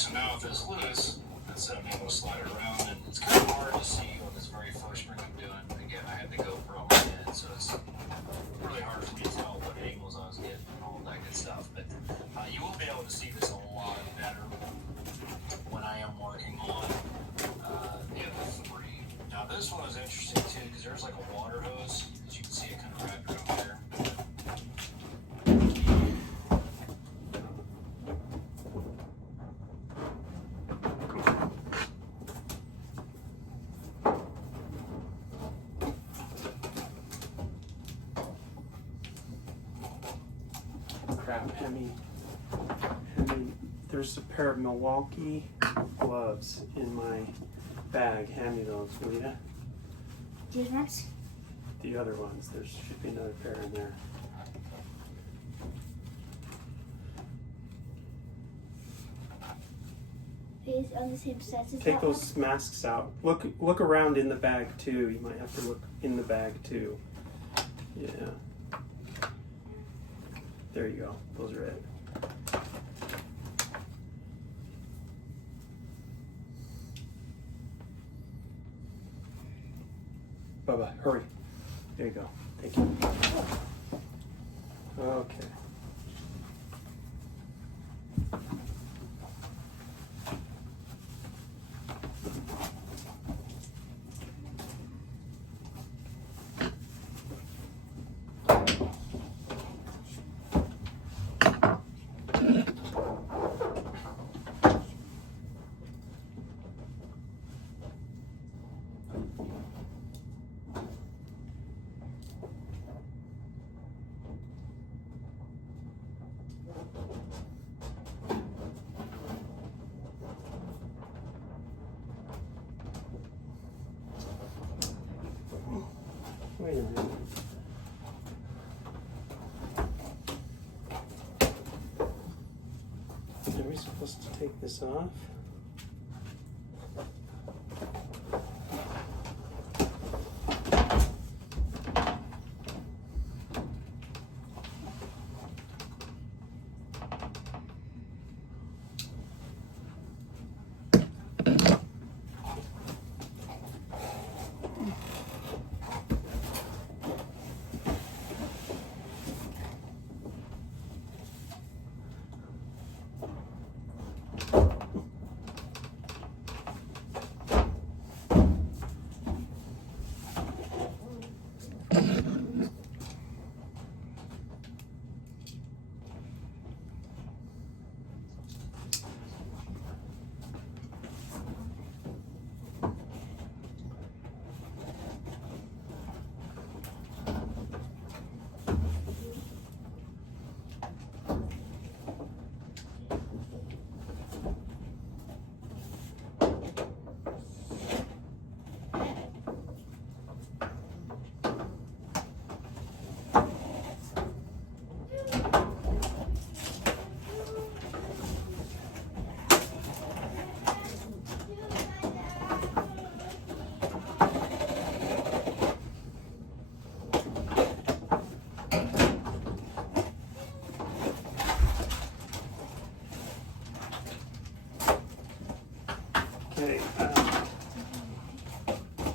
So now if it's loose, instead of being able to slide it around, and it's kind of hard to see on this very first spring I'm doing. Again, I had the GoPro on my head, so it's really hard for me to tell what angles I was getting and all that good stuff. But you will be able to see this a lot better when I am working on the other three. Now this one is interesting too because there's like a water hose. As you can see, it kind of wrapped around there. Crap, Hemi. There's a pair of Milwaukee gloves in my bag. Hand me those, will ya? These ones? The other ones. There should be another pair in there. These are the same size as Take that those masks out. Look around in the bag too. You might have to look in the bag too. Yeah. There you go. Those are it. Bubba, hurry. There you go. Thank you. Okay. Wait a minute. Are we supposed to take this off? Okay,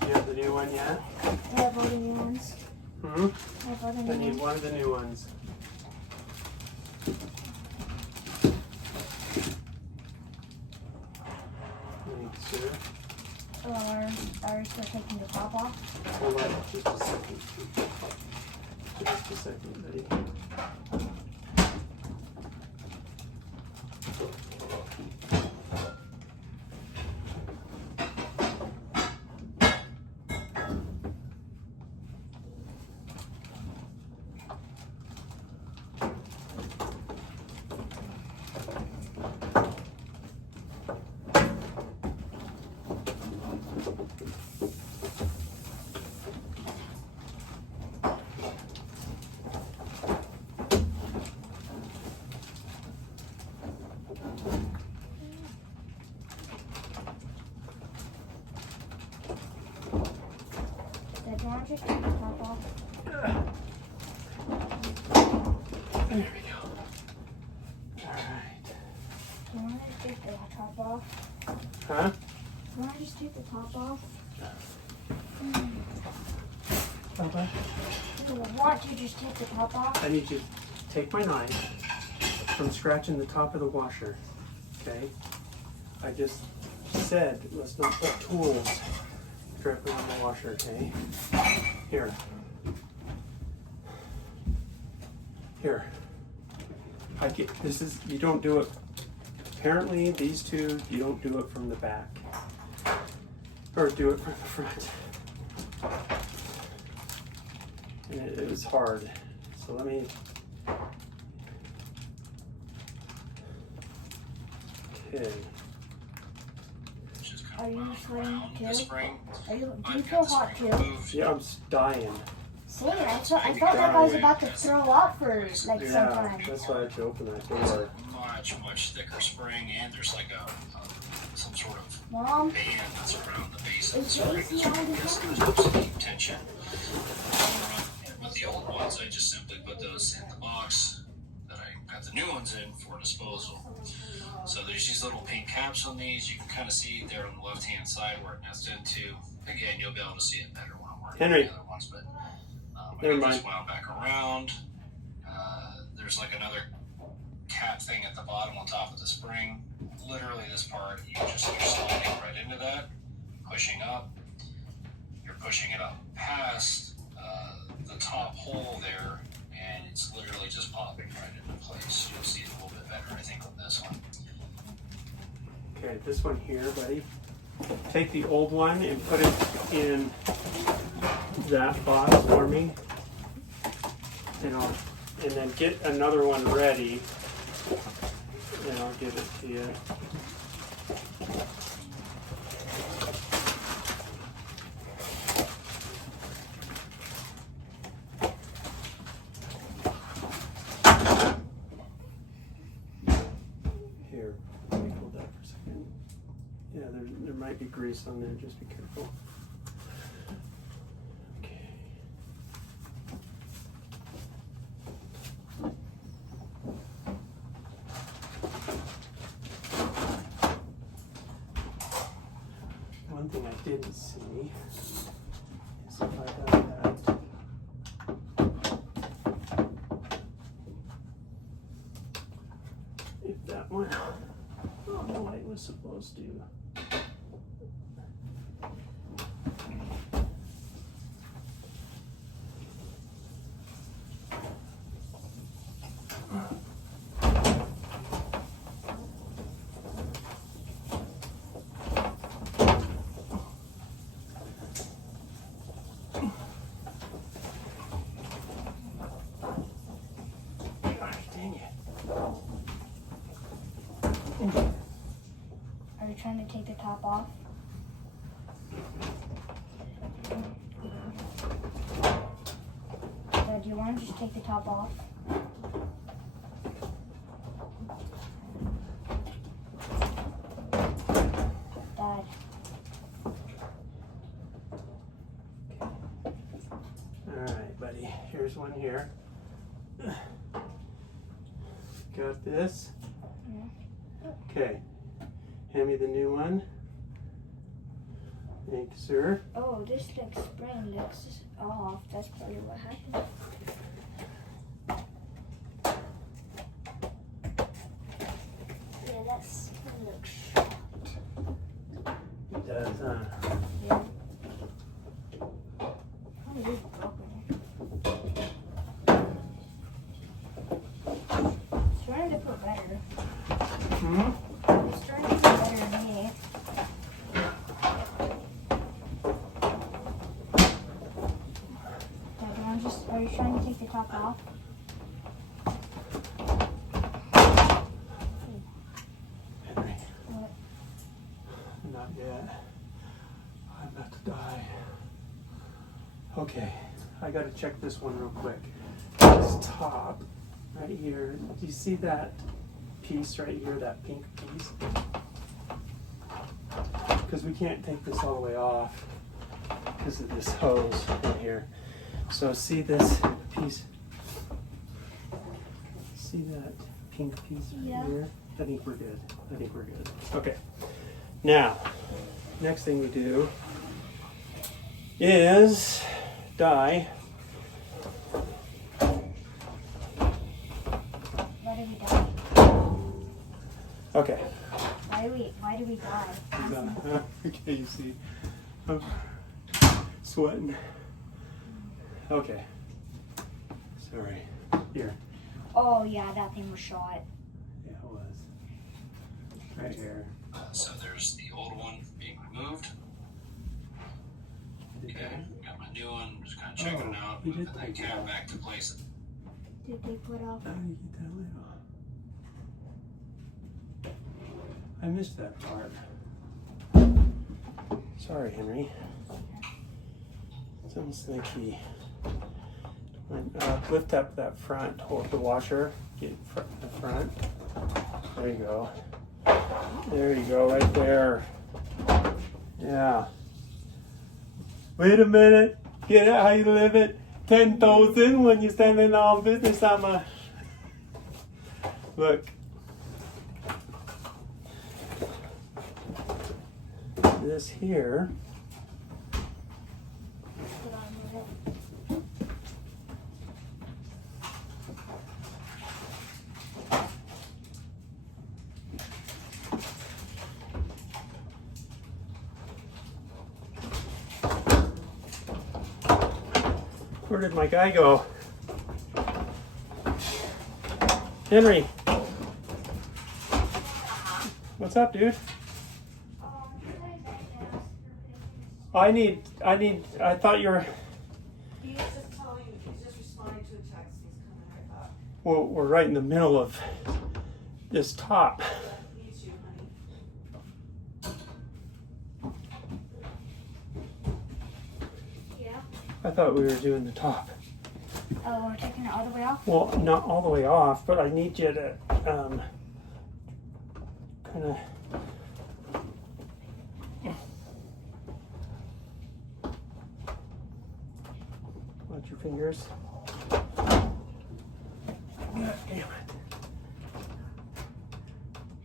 you have the new one yet? I have all the new ones. Hmm? I have all the I new need ones. one of the new ones. Thanks, sir. Are still taking the top off? Hold on just a second. Just a second, buddy. take the top off? Huh? You want to just take the top off? Okay. Do you want to just take the top off? I need you to take my knife from scratching the top of the washer. Okay? I just said let's not put tools directly on the washer, okay? Here. Here. I get this is you don't do it apparently these two you don't do it from the back. Or do it from the front. And it was hard. So let me okay. Just Are kind you of sweating around too? the spring. Do you I've feel got the hot spring too? removed. Yeah, I'm dying. See, I felt like I was about to throw up for like some Yeah, time. that's why I had to open that It's door. a much thicker spring, and there's like some sort of Mom, band that's around the base of the is spring. Daisy on the There's phone? absolute tension. With the old ones, I just simply put those in the box that I got the new ones in for disposal. So there's these little pink caps on these. You can kind of see there on the left-hand side where it nests into. Again, you'll be able to see it better when I'm working Henry. on the other ones, but Never I got mind. this wound back around. There's like another cap thing at the bottom on top of the spring. Literally this part, you're sliding right into that, pushing up. You're pushing it up past the top hole there, and it's literally just popping right into place. You'll see it a little bit better, I think, on this one. Okay, this one here, buddy. Take the old one and put it in that box for me. And then get another one ready. And I'll give it to you. Here, let me hold that for a second. Yeah, there might be grease on there, just be careful. Okay. One thing I didn't see is if I got that. If that one, oh, the light was supposed to. Gosh, dang it. Are you trying to take the top off? Dad, do you want to just take the top off? Dad. Alright, buddy. Here's one here. Got this? Yeah. Okay. Hand me the new one. Thank you, sir. Oh, this like spring looks off. That's probably what happened. Yeah, that spring looks shot. It does, huh? Yeah. Oh, it is broken. It's starting to put better. Hmm? It's starting to put better than me. Dad, do you want to just, are you trying to take the top off? Henry. What? Not yet. I'm about to die. Okay, I gotta check this one real quick. This top, right here, do you see that piece right here, that pink piece? Because we can't take this all the way off because of this hose right here. So see this piece? See that pink piece right Yeah. here? I think we're good. Okay. Now, next thing we do is dye. Why do we die? Okay. Why do we die? Okay, you see. I'm sweating. Okay. Sorry. Here. Oh yeah, that thing was shot. Yeah, it was. Right here. So there's the old one being removed. Okay, got my new one, just kind of checking it out. You did Moving that take it cap off. back to place. Did they put off? How do you get that lid off? I missed that part. Sorry, Henry. It's almost like he went lift up that front, hold the washer, get the front. There you go. There you go, right there. Yeah. Wait a minute. Get it how you live it. 10,000 when you're standing on business. I'm a look. This here. Put on with it. Where did my guy go? Henry. What's up, dude? I thought you were. He's just telling you, he's just responding to a text, he's coming right back. Well, we're right in the middle of this top. He needs you, honey. Yeah. I thought we were doing the top. Oh, we're taking it all the way off? Well, not all the way off, but I need you to kind of. Watch your fingers. God damn it.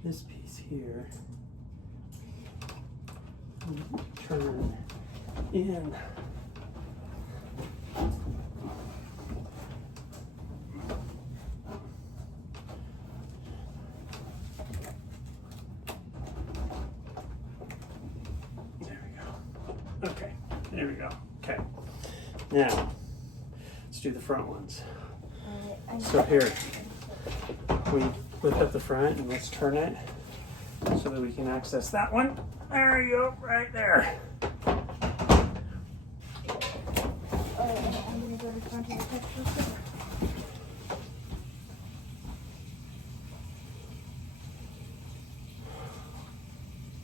This piece here. Turn in. Okay, there we go. Okay. Now, let's do the front ones. So here, we lift up the front and let's turn it so that we can access that one. There you go, right there. I'm gonna go to the front of the picture real quick.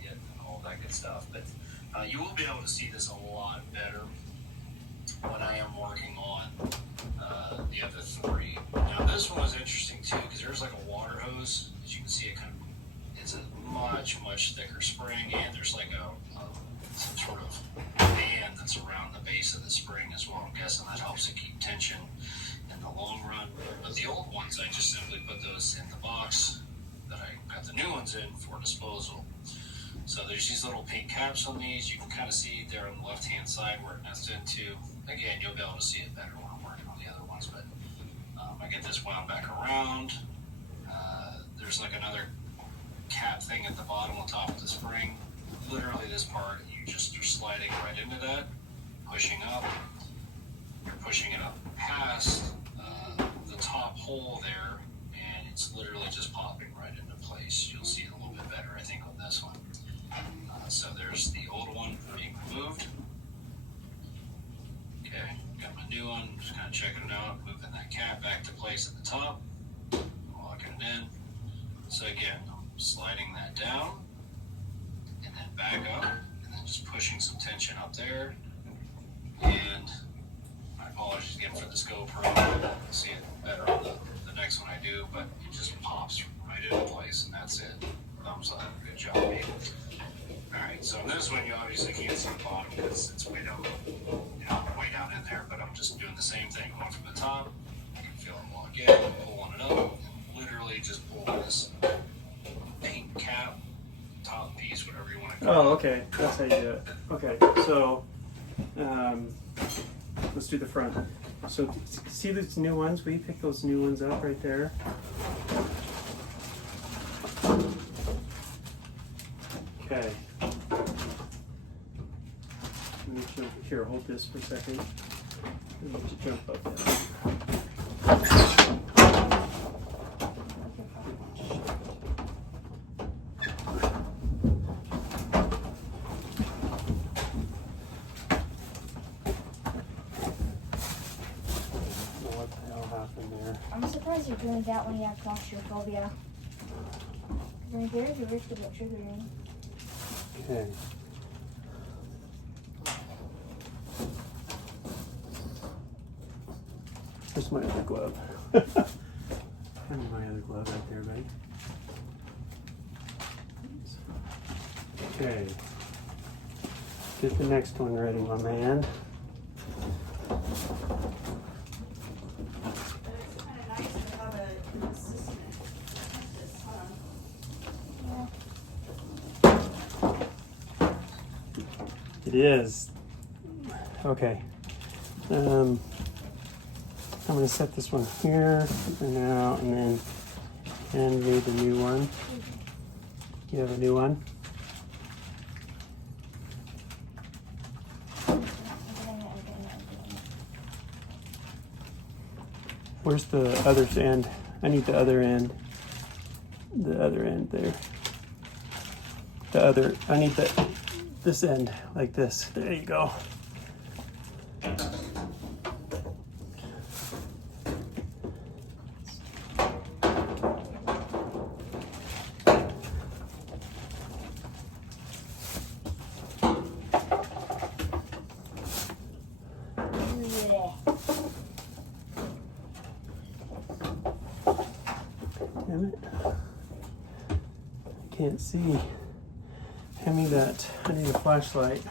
Yeah, all that good stuff. But you will be able to see this a lot better when I am working on the other three. Now this one was interesting too because there's like a water hose. As you can see, it's a much thicker spring, and there's like some sort of band that's around the base of the spring as well. I'm guessing that helps to keep tension in the long run. But the old ones, I just simply put those in the box that I got the new ones in for disposal. So there's these little pink caps on these. You can kind of see there on the left-hand side where it nests into. Again, you'll be able to see it better when I'm working on the other ones, but I get this wound back around. There's like another cap thing at the bottom on top of the spring. Literally this part, you just are sliding right into that, pushing up. You're pushing it up past the top hole there, and it's literally just popping right into place. You'll see it a little bit better, I think, on this one. So there's the old one being removed. Okay, got my new one, just kind of checking it out, moving that cap back to place at the top, locking it in. So again, I'm sliding that down, and then back up, and then just pushing some tension up there. And my apologies again for this GoPro, you'll see it better on the next one I do, but it just pops right into place, and that's it. Thumbs up, good job, babe. Alright, so this one you obviously can't see the bottom because it's way down, way down in there, but I'm just doing the same thing, going from the top. I can feel it lock in, pulling it up, and literally just pulling this Oh, okay. That's how you do it. Okay, so let's do the front. So see these new ones? Will you pick those new ones up right there? Okay. Let me jump here. Hold this for a second. Let me just jump up there. I'm surprised you're doing that when you have claustrophobia. Because there's a risk of it triggering. Okay. Here's my other glove. I need my other glove right there, buddy. Okay. Get the next one ready, my man. It's kind of nice to have an assistant like this, huh? It is. Okay. I'm going to set this one here for now and then hand me the new one. Do you have a new one? Where's the other end? I need the other end. The other end there. I need this end, like this. There you go. Damn it. I can't see. Hand me that. I need a flashlight.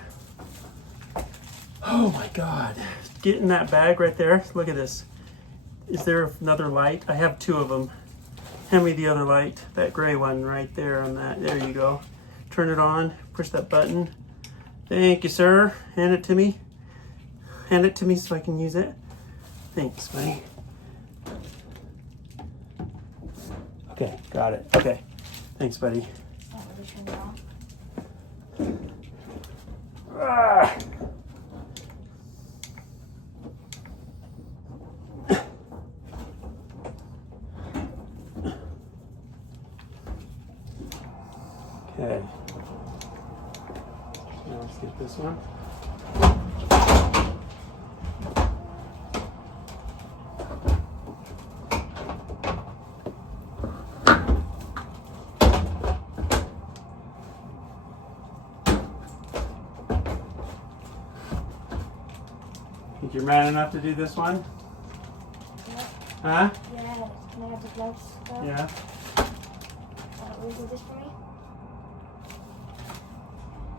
Oh my God. Get in that bag right there. Look at this. Is there another light? I have two of them. Hand me the other light. That gray one right there on that. There you go. Turn it on. Push that button. Thank you, sir. Hand it to me. Hand it to me so I can use it. Thanks, buddy. Okay, got it. Okay. Thanks, buddy. Not really turned it off. Ah. Okay. Now let's get this one. Think you're man enough to do this one? Yeah. Huh? Yeah. Can I have the gloves though? Yeah. Will you do this for me?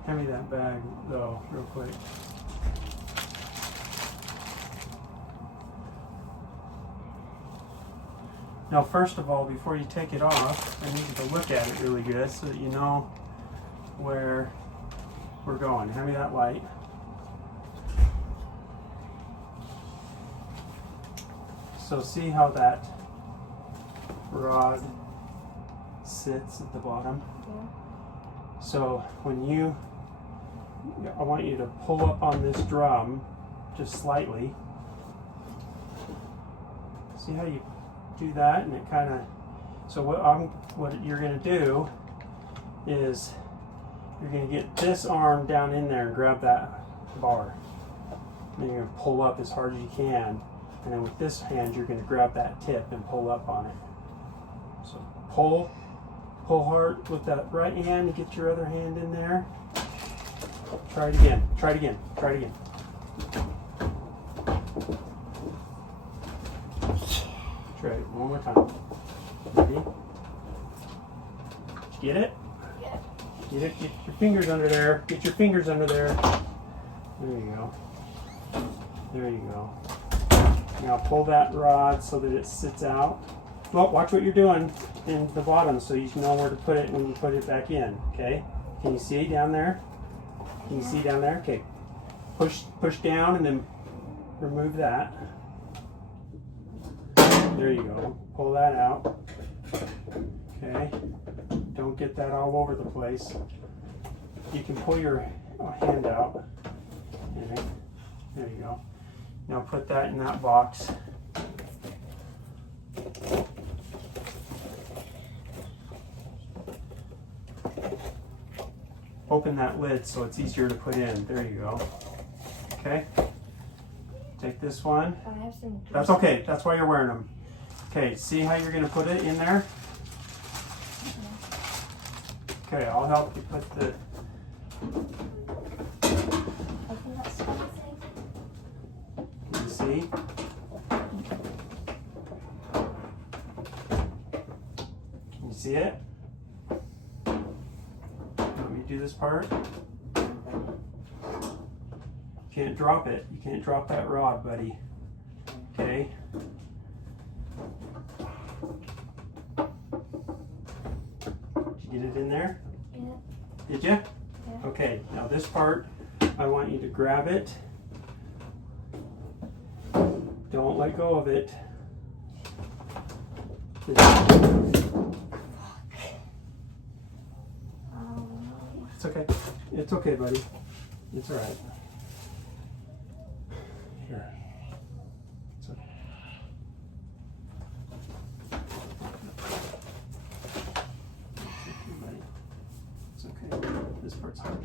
Hand me that bag though, real quick. Now, first of all, before you take it off, I need you to look at it really good so that you know where we're going. Hand me that light. So see how that rod sits at the bottom? Yeah. So when I want you to pull up on this drum just slightly. See how you do that, and it kind of. So what you're going to do is you're going to get this arm down in there and grab that bar. And you're going to pull up as hard as you can, and then with this hand you're going to grab that tip and pull up on it. So pull hard with that right hand and get your other hand in there. Try it again. Try it again. Try it again. Try it one more time. Ready? Get it? Yeah. Get it. Get your fingers under there. Get your fingers under there. There you go. There you go. Now pull that rod so that it sits out. Well, watch what you're doing in the bottom so you know where to put it when you put it back in. Okay? Can you see down there? Can you see down there? Okay. Push down and then remove that. There you go. Pull that out. Okay. Don't get that all over the place. You can pull your hand out. Okay. There you go. Now put that in that box. Open that lid so it's easier to put in. There you go. Okay. Take this one. I have some. That's okay. That's why you're wearing them. Okay. See how you're going to put it in there? Okay. I'll help you put the. I think that's something. You see? Can you see it? Let me do this part. Can't drop it. You can't drop that rod, buddy. Okay. Did you get it in there? Yeah. Did you? Yeah. Okay. Now this part, I want you to grab it. Don't let go of it. It's okay. It's okay, buddy. It's all right. Here. It's okay. Buddy. It's okay. This part's hard.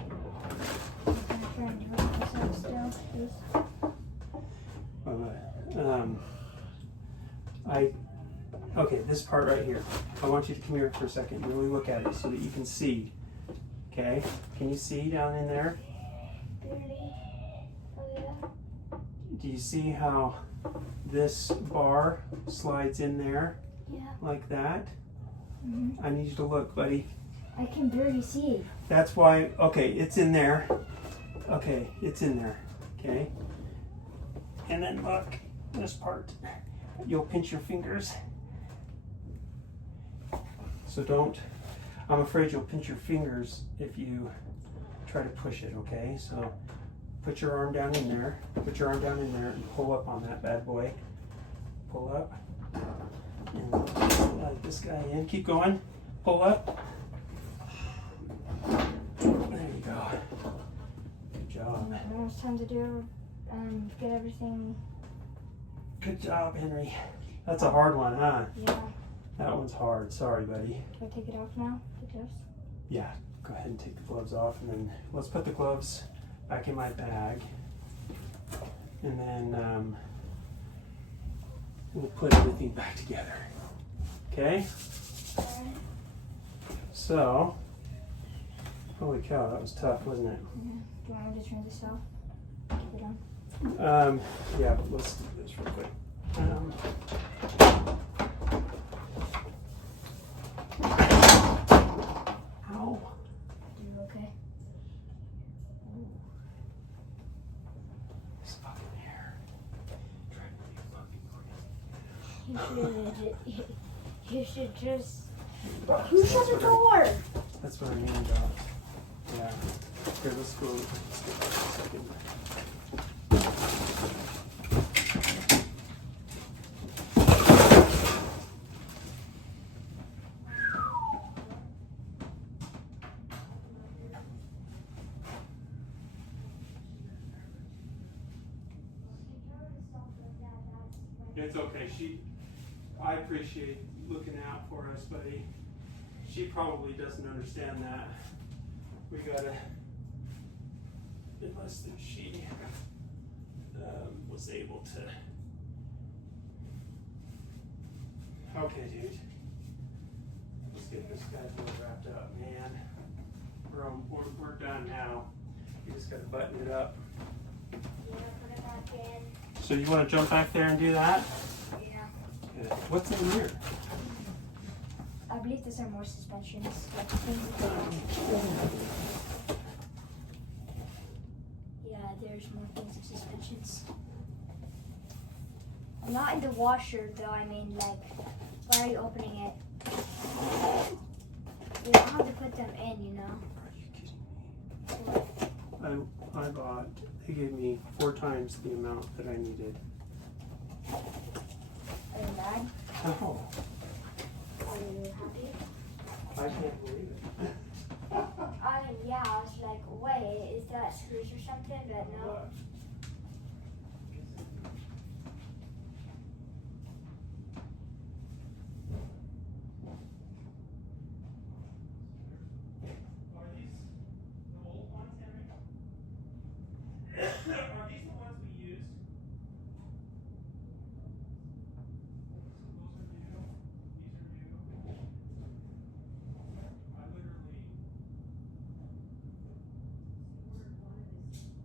Okay, this part right here. I want you to come here for a second and really look at it so that you can see. Okay, can you see down in there? Do you see how this bar slides in there? Yeah. Like that? Mm-hmm. I need you to look, buddy. I can barely see. That's why, okay, it's in there. Okay, it's in there. Okay. And then look, this part. You'll pinch your fingers. So don't, I'm afraid you'll pinch your fingers if you try to push it, okay? So put your arm down in there. Put your arm down in there and pull up on that bad boy. Pull up. And slide this guy in. Keep going. Pull up. There you go. Good job. Now it's time to do, get everything. Good job, Henry. That's a hard one, huh? Yeah. That one's hard. Sorry, buddy. Do I take it off now? The gloves? Yeah, go ahead and take the gloves off, and then let's put the gloves back in my bag. And then we'll put everything back together. Okay? So, holy cow, that was tough, wasn't it? Yeah. Do you want me to turn this off? Keep it on. Yeah, but let's do this real quick. Ow. You okay? This fucking hair. Driving me fucking crazy. You should just. Who shut the door? That's what I mean, Doc. Yeah. Here, let's go. Let's get this a second. It's okay. I appreciate looking out for us, buddy. She probably doesn't understand that. We gotta, unless she was able to. Okay, dude. Let's get this guy wrapped up, man. We're done now. You just gotta button it up. Yeah, put it back in. So you want to jump back there and do that? Yeah. Good. What's in here? I believe these are more suspensions. Like things. Yeah, there's more things of suspensions. Not in the washer though, I mean like, why are you opening it? You don't have to put them in, you know. Are you kidding I bought, they gave me 4 times the amount that I needed. Are you mad? No, Are you happy? I can't believe it. Yeah, I was like, wait, is that screws or something? But no. Are these the old ones, Henry? Are these the ones we used? Those are new. These are new. I literally. That's what I'm trying to figure out. So, yeah. So there's.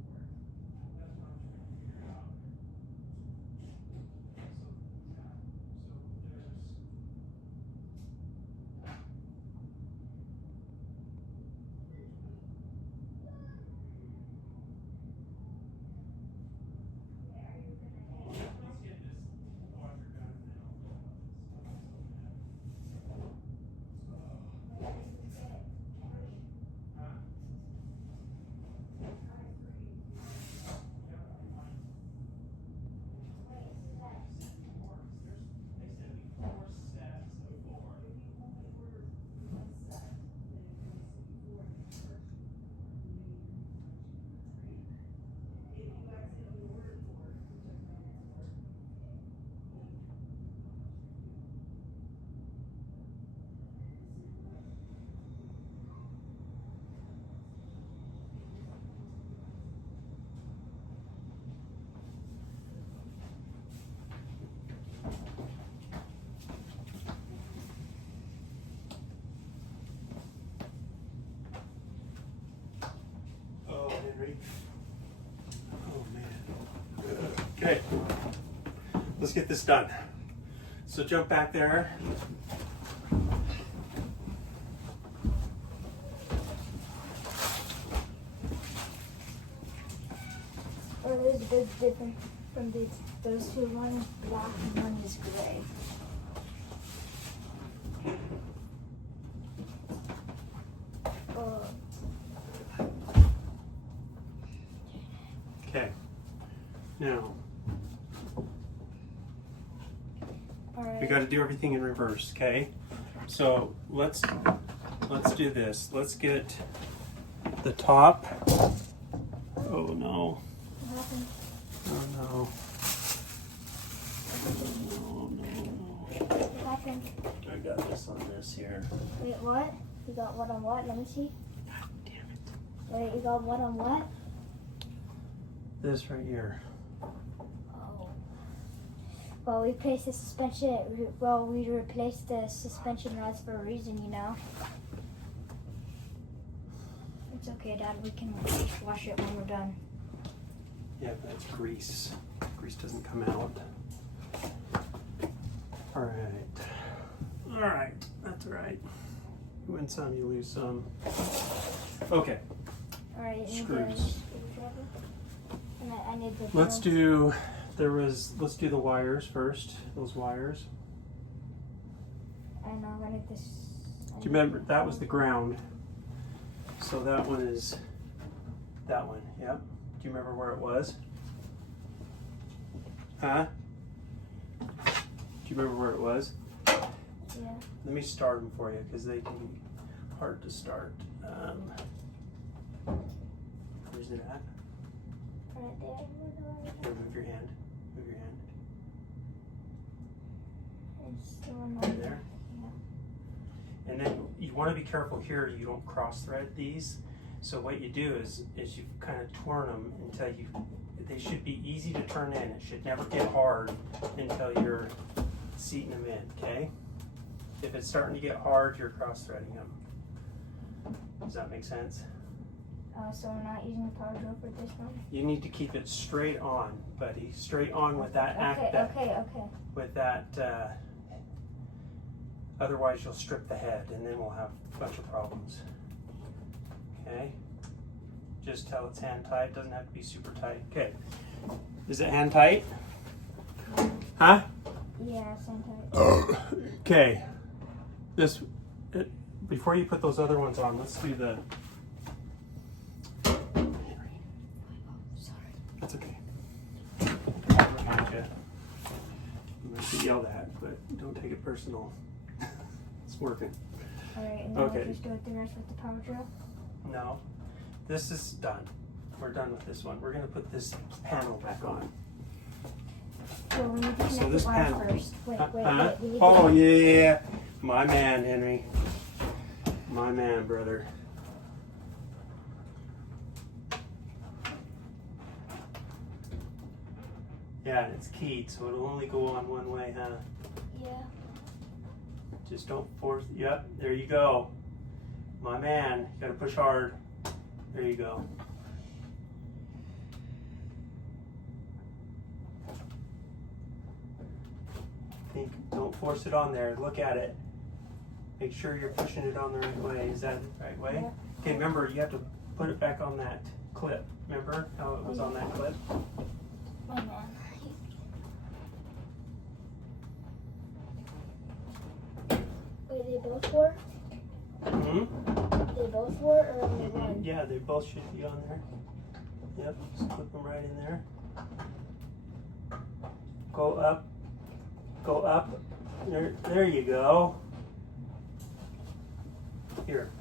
Let's get this washer done now. Huh? Oh, Henry. Oh, man. Okay. Let's get this done. So jump back there. Oh, there's a big difference from those two. One is black and one is gray. Okay. Now, we got to do everything in reverse, okay? So let's do this. Let's get the top. Oh no. What happened? Oh no. Oh no. What happened? I got this on this here. Wait, what? You got what on what? Let me see. God damn it. Wait, you got what on what? This right here. Oh. Well, we placed the suspension. Well, we replaced the suspension rods for a reason, you know. It's okay, Dad. We can just wash it when we're done. Yeah, but it's grease. Grease doesn't come out. All right. All right. That's all right. You win some, you lose some. Okay. All right. you need Screws. the screwdriver? And I need the. Let's do. Let's do the wires first. Those wires. And I need this. Do you remember that was the ground? So that one is that one. Yep. Do you remember where it was? Huh? Do you remember where it was? Yeah. Let me start them for you because they can be hard to start. Where's it at? Right there. Here, move your hand. Move your hand. It's the one Right on there. Yeah. And then you want to be careful here. You don't cross thread these. So what you do is you kind of turn them until they should be easy to turn in. It should never get hard until you're seating them in, okay? If it's starting to get hard, you're cross threading them. Does that make sense? So we're not using the power drill for this one? You need to keep it straight on, buddy. Straight on with that Okay. with that, otherwise you'll strip the head and then we'll have a bunch of problems. Okay? Just tell it's hand tight, doesn't have to be super tight. Okay. Is it hand tight? Huh? Yeah, sometimes. Okay. Before you put those other ones on, let's do the. personal. It's working. Alright, and then Okay. we'll just do it the rest with the power drill. No, this is done. We're done with this one. We're gonna put this panel back on. So we need to So connect this the wire panel- first. Wait. We need Oh to... yeah, my man, Henry. My man, brother. Yeah, and it's keyed, so it'll only go on one way, huh? Yeah. Just don't force. Yep, there you go. My man, you gotta push hard. There you go. Think, don't force it on there. Look at it. Make sure you're pushing it on the right way. Is that the right way? Yeah. Okay, remember, you have to put it back on that clip. Remember how it was on that clip? My man. Wait, they both work? Hmm? They both work or only one? Yeah, they both should be on there. Yep, just clip them right in there. Go up. Go up. There you go. Here,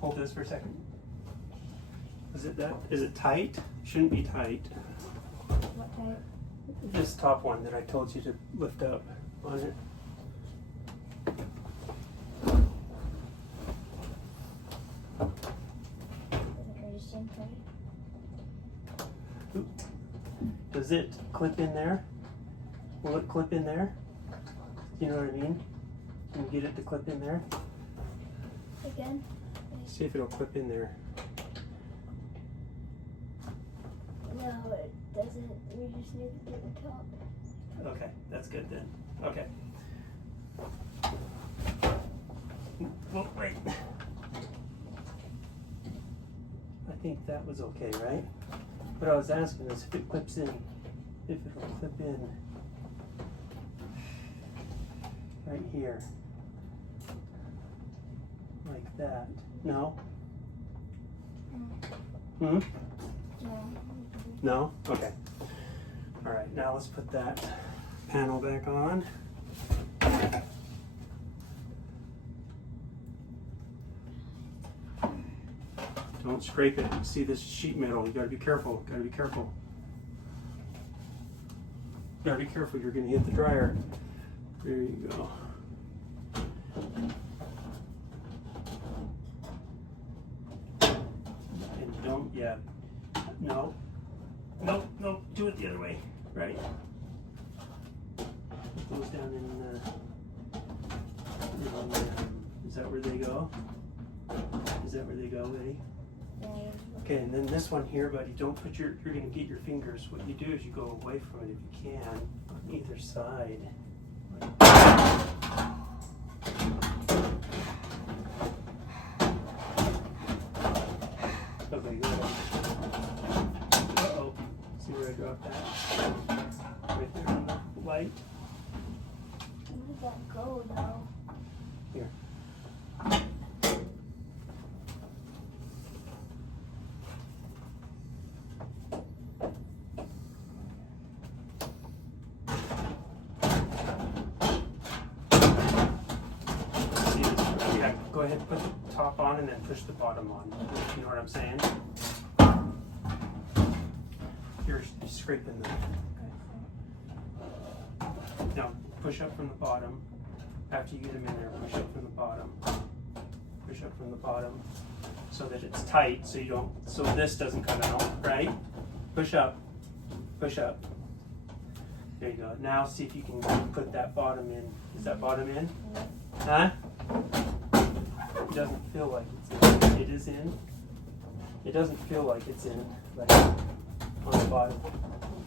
hold this for a second. Is it that? Is it tight? Shouldn't be tight. What type? This top one that I told you to lift up on it. Or just same type? Does it clip in there? Will it clip in there? You know what I mean? Can you get it to clip in there? Again? See if it'll clip in there. No, it doesn't. We just need to get the top. Okay, that's good then. Okay. Well, wait. I think that was okay, right? What I was asking is if it clips in, if it'll clip in right here, like that. No? Hmm? No. No? Okay. All right, now let's put that panel back on. Don't scrape it. See this sheet metal, you gotta be careful, gotta be careful. Gotta be careful, you're gonna hit the dryer. There you go. And don't, yeah, no. No, no, do it the other way, right? Put those down in is that where they go? Is that where they go, Eddie? Yeah. Okay, and then this one here, buddy, don't put you're gonna get your fingers. What you do is you go away from it if you can, on either side. Okay, good. Uh-oh. See where I dropped that? Right there on the light. Where did that go now? Here. See, yeah, go ahead and put the top on and then push the bottom on. You know what I'm saying? You're scraping the. Now, push up from the bottom. After you get them in there, push up from the bottom. Push up from the bottom so that it's tight so you don't, so this doesn't come out, right? Push up. Push up. There you go. Now see if you can put that bottom in. Is that bottom in? Huh? It doesn't feel like it's in. It is in. It doesn't feel like it's in, like on the bottom.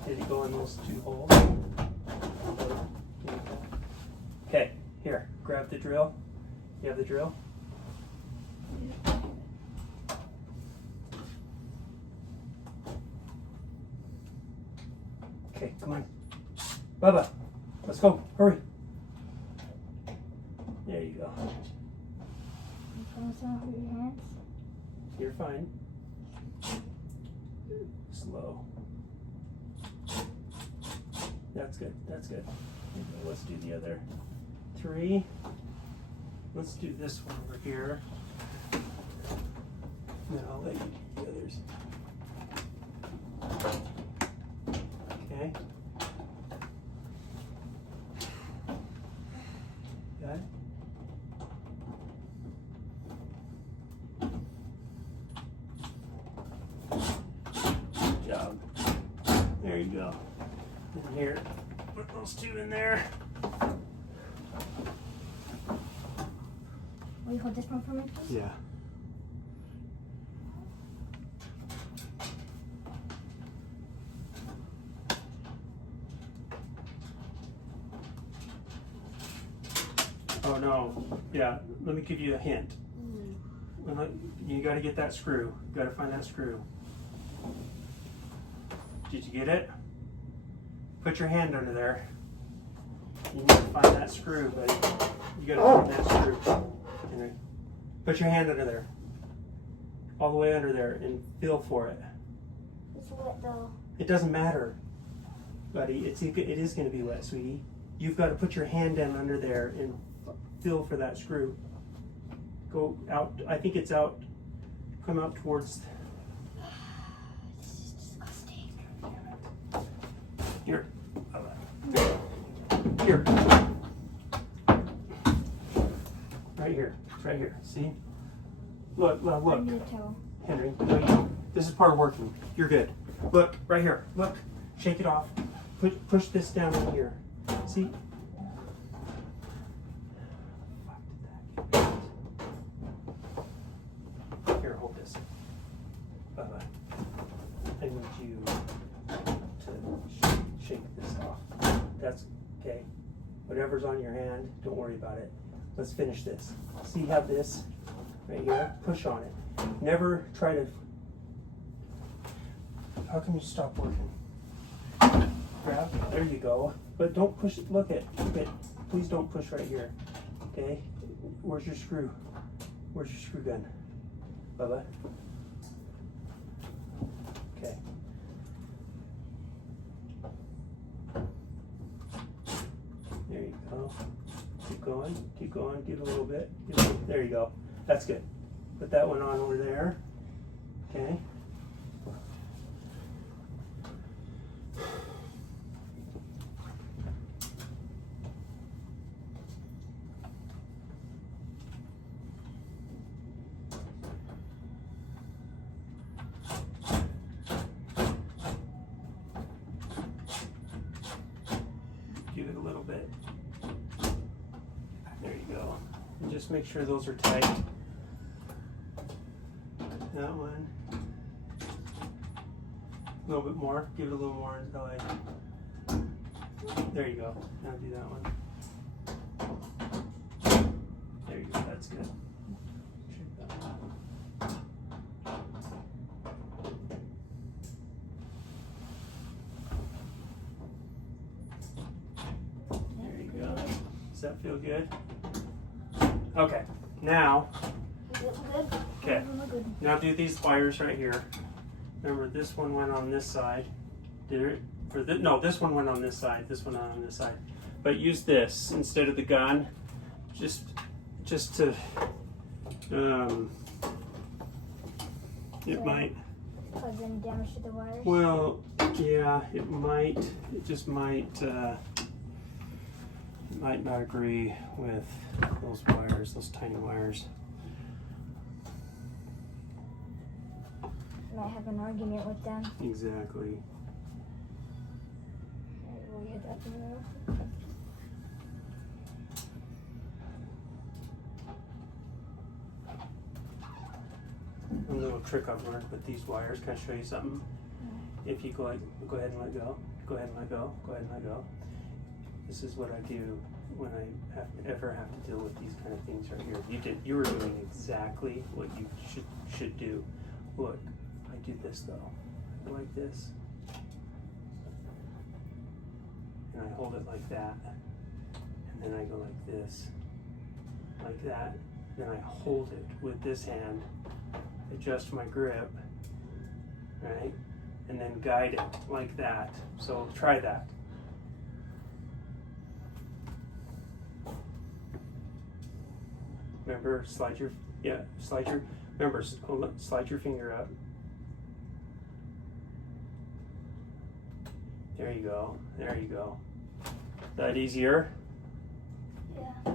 Did it go in those two holes? Okay, here, grab the drill. You have the drill? Okay, come on. Bubba, let's go. Hurry. There you go. You put some of your hands. You're fine. Slow. That's good. That's good. Let's do the other 3. Let's do this one over here. And then I'll let you do the others. Okay. Got it? Good job. There you go. And here, put those 2 in there. Will you hold this one for me, please? Yeah. Oh no. Yeah, let me give you a hint. You got to get that screw. You got to find that screw. Did you get it? Put your hand under there. You need to find that screw, buddy. You got to find that screw. Henry. Put your hand under there. All the way under there and feel for it. It's wet though. It doesn't matter, buddy. It is going to be wet, sweetie. You've got to put your hand down under there and feel for that screw. Go out. I think it's out. Come out towards. This is disgusting. Here. Here. Right here. It's right here. See? Look. I need a towel. Henry, no, you don't. This is part of working. You're good. Look, right here. Look. Shake it off. Push this down in here. See? Here, hold this. Bye-bye. I need you to shake this off. That's okay. Whatever's on your hand, don't worry about it. Let's finish this. See, you have this right here. Push on it. Never try to. How can you stop working? Grab. There you go. But don't push. Look at. Please don't push right here. Okay. Where's your screw? Where's your screw gun? Bubba. Okay. There you go. Keep going. Keep going. Give it a little bit. There you go. That's good. Put that one on over there. Okay. Give it a little bit. There you go. And just make sure those are tight. That one. A little bit more. Give it a little more until I. There you go. Now do that one. There you go. That's good. Shake that one. There you go. Does that feel good? Okay. Now. Is it good? Okay. Good. Now do these wires right here. Remember, this one went on this side. Did it? No, this one went on this side. This one on this side. But use this instead of the gun, just to. It might. Cause any damage to the wires? Well, yeah, it might. It just might. Might not agree with those wires, those tiny wires. Might have an argument with them. Exactly. Will you hit that thing? A little trick I've learned with these wires. Can I show you something? If you go ahead and let go. Go ahead and let go. Go ahead and let go. This is what I do when I ever have to deal with these kind of things right here. You were doing exactly what you should do. Look, I do this though. I go like this. And I hold it like that. And then I go like this. Like that. Then I hold it with this hand. Adjust my grip. Right? And then guide it like that. So try that. Remember, slide your slide your finger up. There you go. There you go. That easier? Yeah.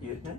You getting it?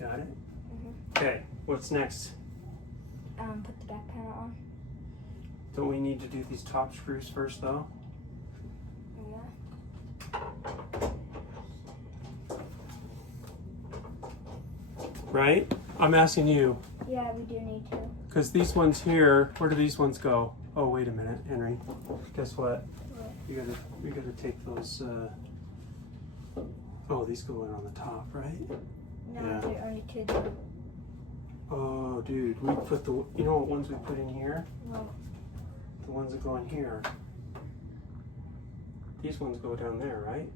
Got it? Okay, what's next? Put the back panel on. Don't we need to do these top screws first though? Yeah. Right? I'm asking you, Yeah, we do need to. because these ones here, where do these ones go? Oh, wait a minute, Henry. Guess what? What? We gotta take those, oh, these go in on the top, right? No, Yeah. there are only two there. Oh, dude, we put you know what ones we put in here? Well, The ones that go in here. These ones go down there, right?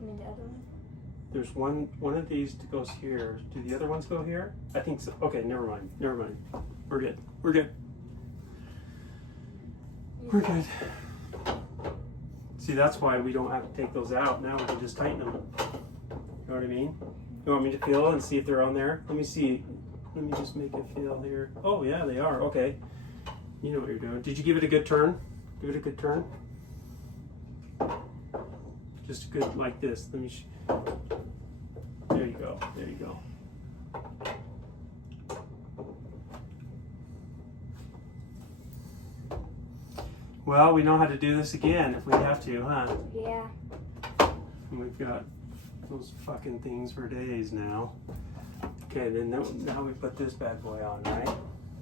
give me the other one. There's one of these that goes here. Do the other ones go here? I think so. Okay, never mind. Never mind. We're good. We're good. We're good. See, that's why we don't have to take those out. Now we can just tighten them. You know what I mean? You want me to feel and see if they're on there? Let me see. Let me just make it feel here. Oh, yeah, they are. Okay. You know what you're doing. Did you give it a good turn? Give it a good turn. Just good like this. Let me. There you go. There you go. Well, we know how to do this again if we have to, huh? Yeah. And we've got those fucking things for days now. Okay, then now we put this bad boy on, right?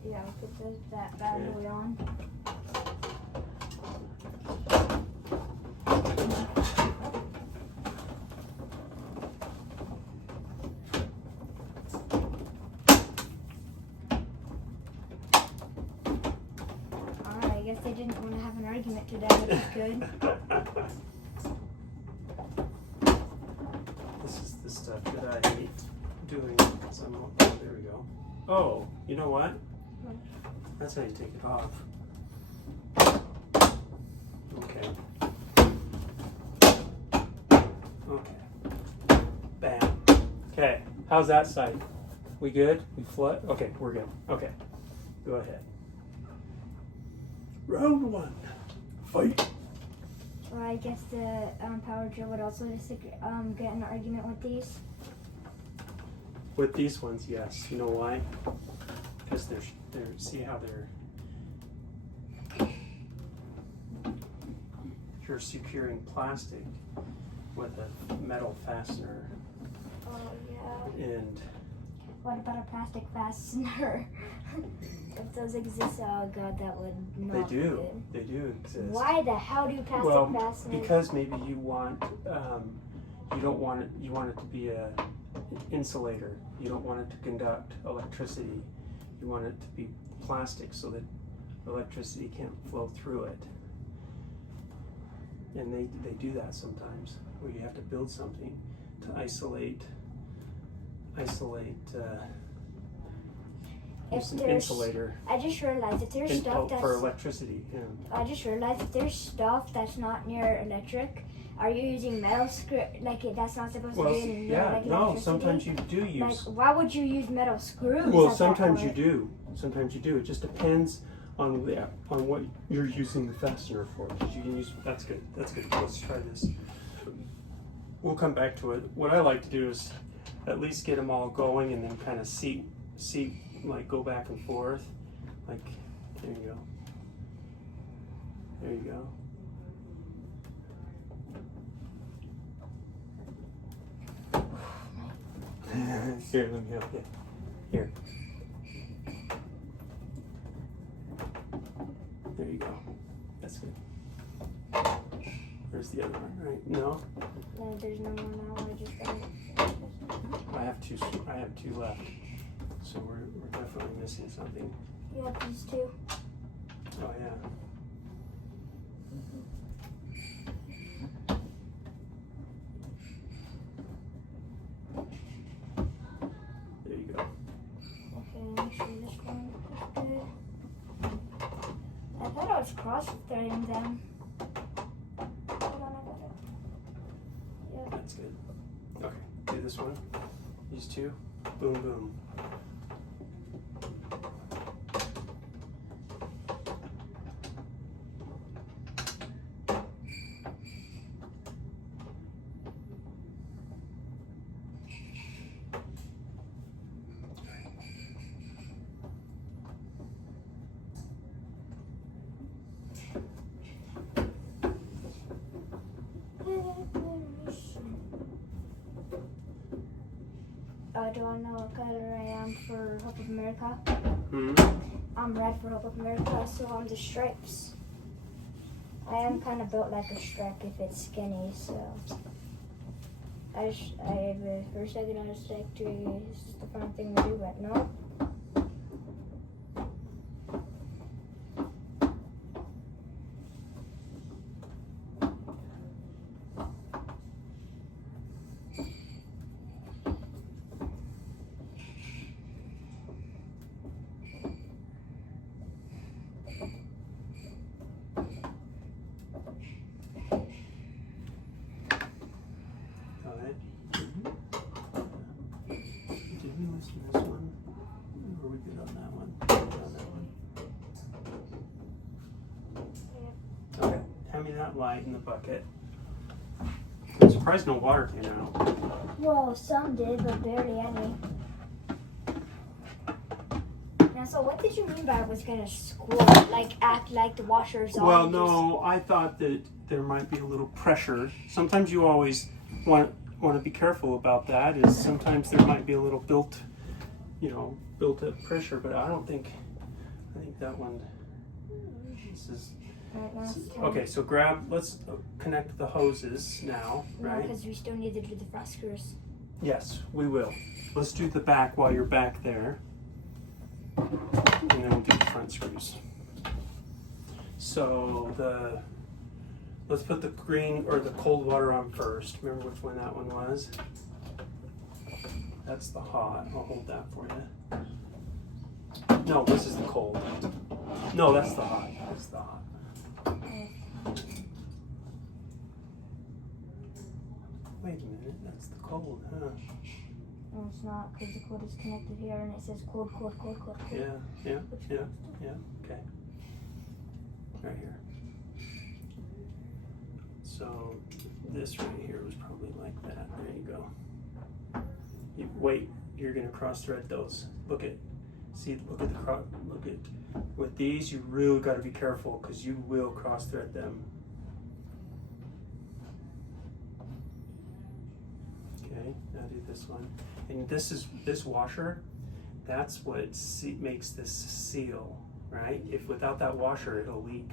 Yeah, we put that bad boy on. Alright, I guess they didn't want to have an argument today, which is good. This is the stuff that I hate doing. There we go. Oh, you know what? That's how you take it off. Okay. Okay. Bam. Okay. How's that side? We good? We flood? Okay, we're good. Okay. Go ahead. Round one. Fight. Well, I guess the power drill would also disagree, get in an argument with these. With these ones, yes. You know why? Because they're see how you're securing plastic with a metal fastener, Oh, yeah. and What about a plastic fastener? If those exist, oh god, that would not they be do. good. They do exist. Why the hell do plastic Well, fasteners? because maybe you want you don't want it. You want it to be a insulator. You don't want it to conduct electricity. You want it to be plastic so that electricity can't flow through it. And they do that sometimes, where you have to build something to isolate If an there's- insulator I just realized if there's stuff that's for electricity. Yeah. I just realized if there's stuff that's not near electric, Are you using metal screw? Like that's not supposed Well, to be in yeah, like no. electricity? Sometimes you do use. Like, why would you use metal screws? Well, at that sometimes you point? do. Sometimes you do. It just depends on what you're using the fastener for. 'Cause you can use. That's good. That's good. Let's try this. We'll come back to it. What I like to do is at least get them all going and then kind of see like go back and forth. Like there you go. There you go. Here, let me help you. Here. There you go. That's good. Where's the other one? Right? No, No, there's no more now. I just got it. I have two. I have two left. So we're definitely missing something. You have these two. Oh yeah. There you go. Okay, make sure this one is good. I thought I was cross-threading them. Hold on, I got it. Yep. That's good. Okay, do this one. These two. Boom, boom. Do I know what color I am for Hope of America? Hmm. I'm red for Hope of America, so I'm the stripes. I am kind of built like a stripe if it's skinny, so for a second I was like, it's the fun thing to do, but no. Got it. Did we listen to this one? Or were we good on that one? Good on that one. Okay. Hand me that light in the bucket. I'm surprised no water came out. Well, some did, but barely any. Now, so what did you mean by I was gonna squirt, like act like the washer's on? Well, and no, I thought that there might be a little pressure. Sometimes you always want to be careful about that. Is sometimes there might be a little built up pressure, but I don't think. I think that one. This is Right, now it's time. okay. So let's connect the hoses now, right? Because we still need to do the frost screws. Yes, we will. Let's do the back while you're back there. And then we'll do the front screws. So let's put the green or the cold water on first. Remember which one that one was? That's the hot. I'll hold that for you. No, this is the cold. No, that's the hot. That's the hot. Wait a minute, that's the cold, huh? No, it's not, because the cold is connected here and it says cold, cold, cold, cold, cold. Yeah, okay. Right here. So this right here was probably like that. There you go. Wait, you're gonna cross thread those. Look at with these you really got to be careful because you will cross thread them. Okay, now do this one. And this washer, that's what makes this seal, right? If without that washer, it'll leak.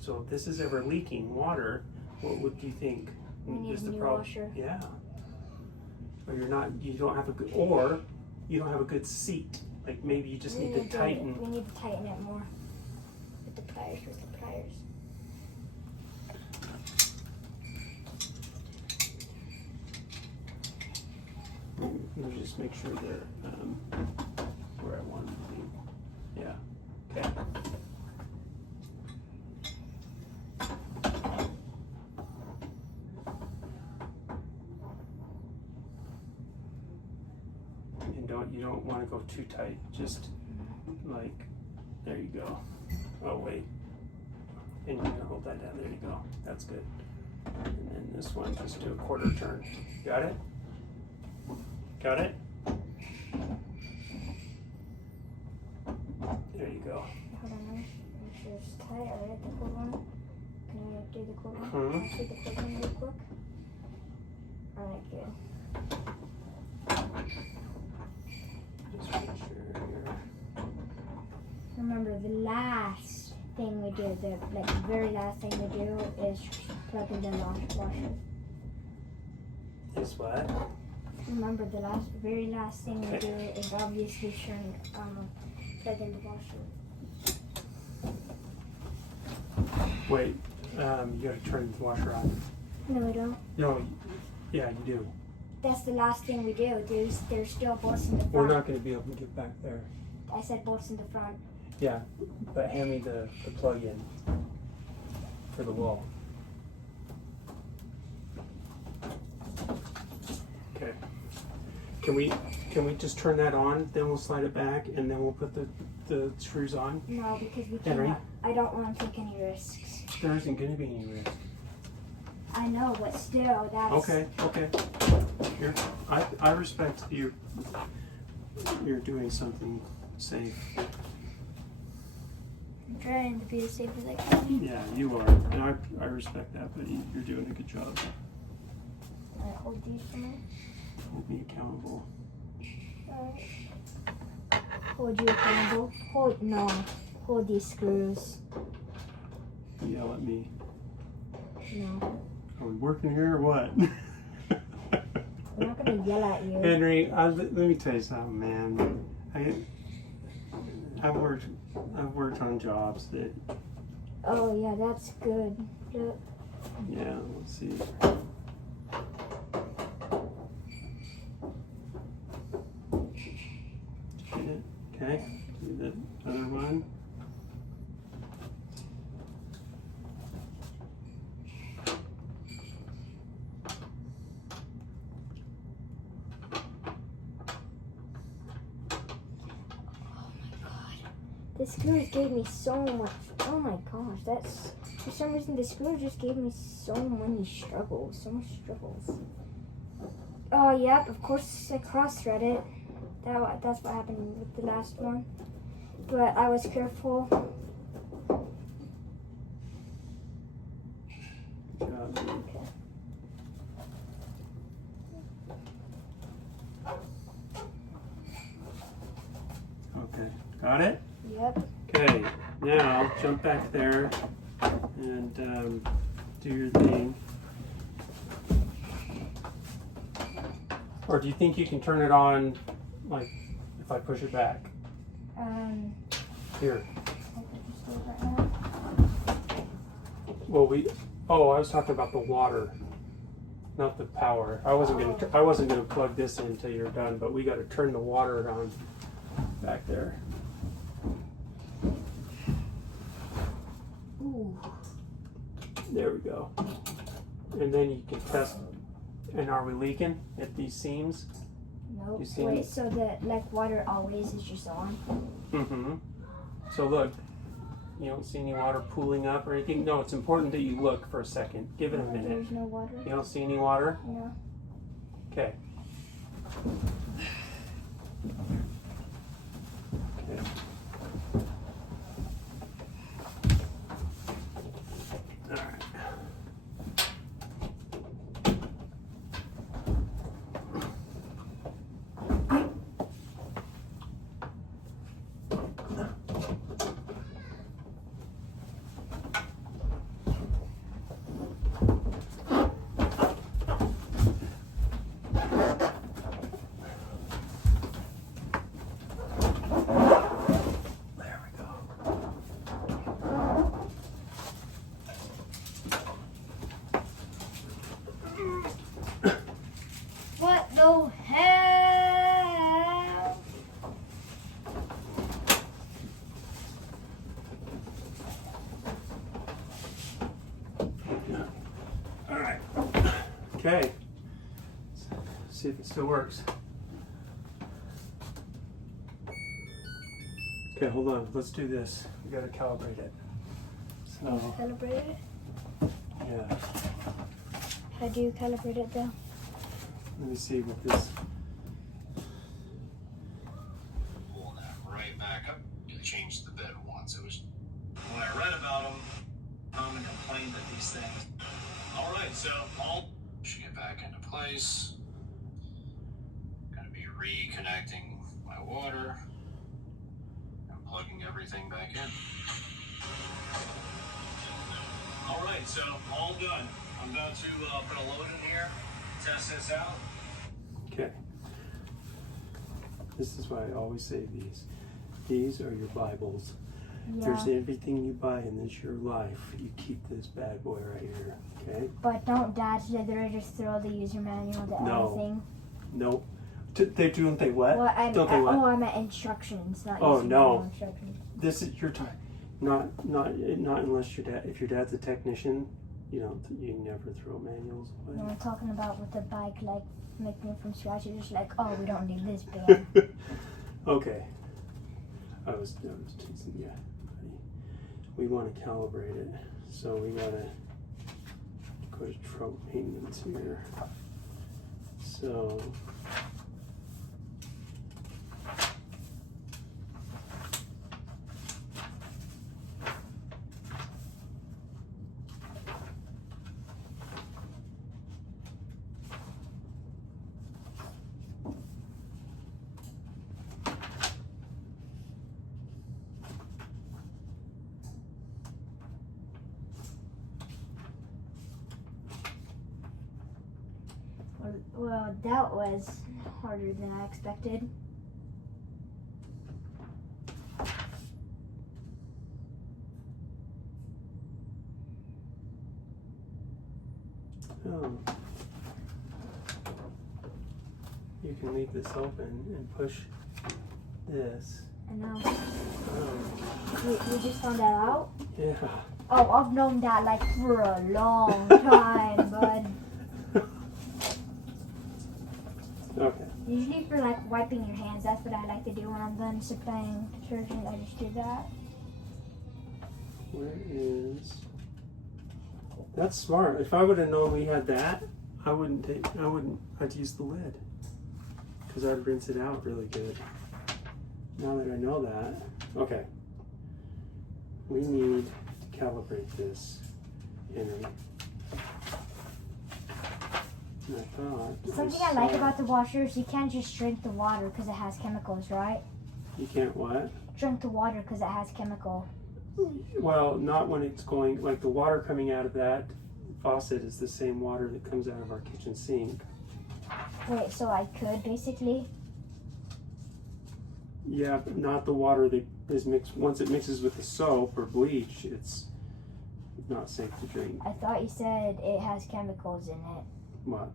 So if this is ever leaking water, what would you think? We need is a the new problem? washer. Yeah. Or you don't have a good seat. Like maybe you just need to tighten. We need to tighten it more with the pliers. Let me just make sure they're where I want them to be. Yeah. Okay. And you don't want to go too tight. Just like, there you go. Oh wait. And you're gonna hold that down. There you go. That's good. And then this one, just do a quarter turn. Got it? Got it? There you go. Hold on, make sure it's tight. Alright, the cord one. Can I do the cord one? Mhm. Can I see the cord one real quick? Alright, good. Just make sure you're... Remember, the last thing we do, the very last thing we do is plug in the washer. Is what? Remember, the very last thing we do is obviously plug in the washer. Wait, you gotta turn the washer on. No, we don't. No, yeah, you do. That's the last thing we do. There's still bolts in the front. We're not gonna be able to get back there. I said bolts in the front. Yeah, but hand me the plug in for the wall. Okay. Can we just turn that on? Then we'll slide it back, and then we'll put the screws on. No, because we Henry? cannot. I don't want to take any risks. There isn't gonna be any risk. I know, but still, that's Okay. I respect you're doing something safe. I'm trying to be as safe as I can. Yeah, you are, and I respect that. But you're doing a good job. Alright, hold these for me. Hold me accountable. Alright. Hold you accountable. Hold these screws. Yell at me. No. Are we working here or what? I'm not gonna yell at you. Henry, let me tell you something, man. I've worked on jobs that. Oh yeah, that's good. Look. Yeah, let's see. Okay, do the other one. The screws gave me so much. Oh my gosh, that's for some reason the screws just gave me so many struggles, so much struggles. Oh yep, of course I cross-threaded. That's what happened with the last one, but I was careful. Good job. Okay. Okay, got it? Yep. Okay, now jump back there and do your thing. Or do you think you can turn it on, like, if I push it back? Here. I can just do it right now. Well, I was talking about the water, not the power. I wasn't gonna plug this in until you're done, but we got to turn the water on back there. Ooh. There we go. And then you can test. And are we leaking at these seams? Nope. You see Wait, them? so the water always is just on? Mm-hmm. So look, you don't see any water pooling up or anything? No, it's important that you look for a second. Give it a minute. There's no water? You don't see any water? No. Okay. Okay. All right. There we go. What the hell? All right. Okay. See if it still works. Okay, hold on. Let's do this. We gotta calibrate it. So, Calibrate it? yeah. How do you calibrate it though? Let me see what this. Pull that right back up. You changed the bed once. It was when I read about them, common complaint that these things. All right, so all should get back into place. Gonna be reconnecting my water and plugging everything back in. All right, so all done. I'm about to put a load in here, test this out. Okay. This is why I always say these. These are your Bibles. If Yeah. there's everything you buy in this your life, you keep this bad boy right here. Okay? But don't dads literally just throw the user manual to No. everything? Nope. Don't they what? Well, Don't they what? I meant instructions, not Oh, user no. manual instructions. This is your time. Not unless your dad. If your dad's a technician, you never throw manuals away. No, I'm talking about with the bike, like making it from scratch. You're just like, oh, we don't need this band. Okay. I was teasing you. We want to calibrate it, so we gotta go to truck maintenance here. So. Well, that was harder than I expected. Oh. You can leave this open and push this. I know. Oh. You just found that out? Yeah. Oh, I've known that like for a long time, bud. Okay. Usually for like wiping your hands, that's what I like to do when I'm done supplying detergent. I just do that. Where is? That's smart. If I would have known we had that, I'd use the lid. Because I'd rinse it out really good. Now that I know that, okay. We need to calibrate this, Henry. And I thought Something I like about the washer is you can't just drink the water because it has chemicals, right? You can't what? Drink the water because it has chemical. Well, not when it's going, like the water coming out of that faucet is the same water that comes out of our kitchen sink. Wait, so I could basically? Yeah, but not the water that is mixed. Once it mixes with the soap or bleach, it's not safe to drink. I thought you said it has chemicals in it. What?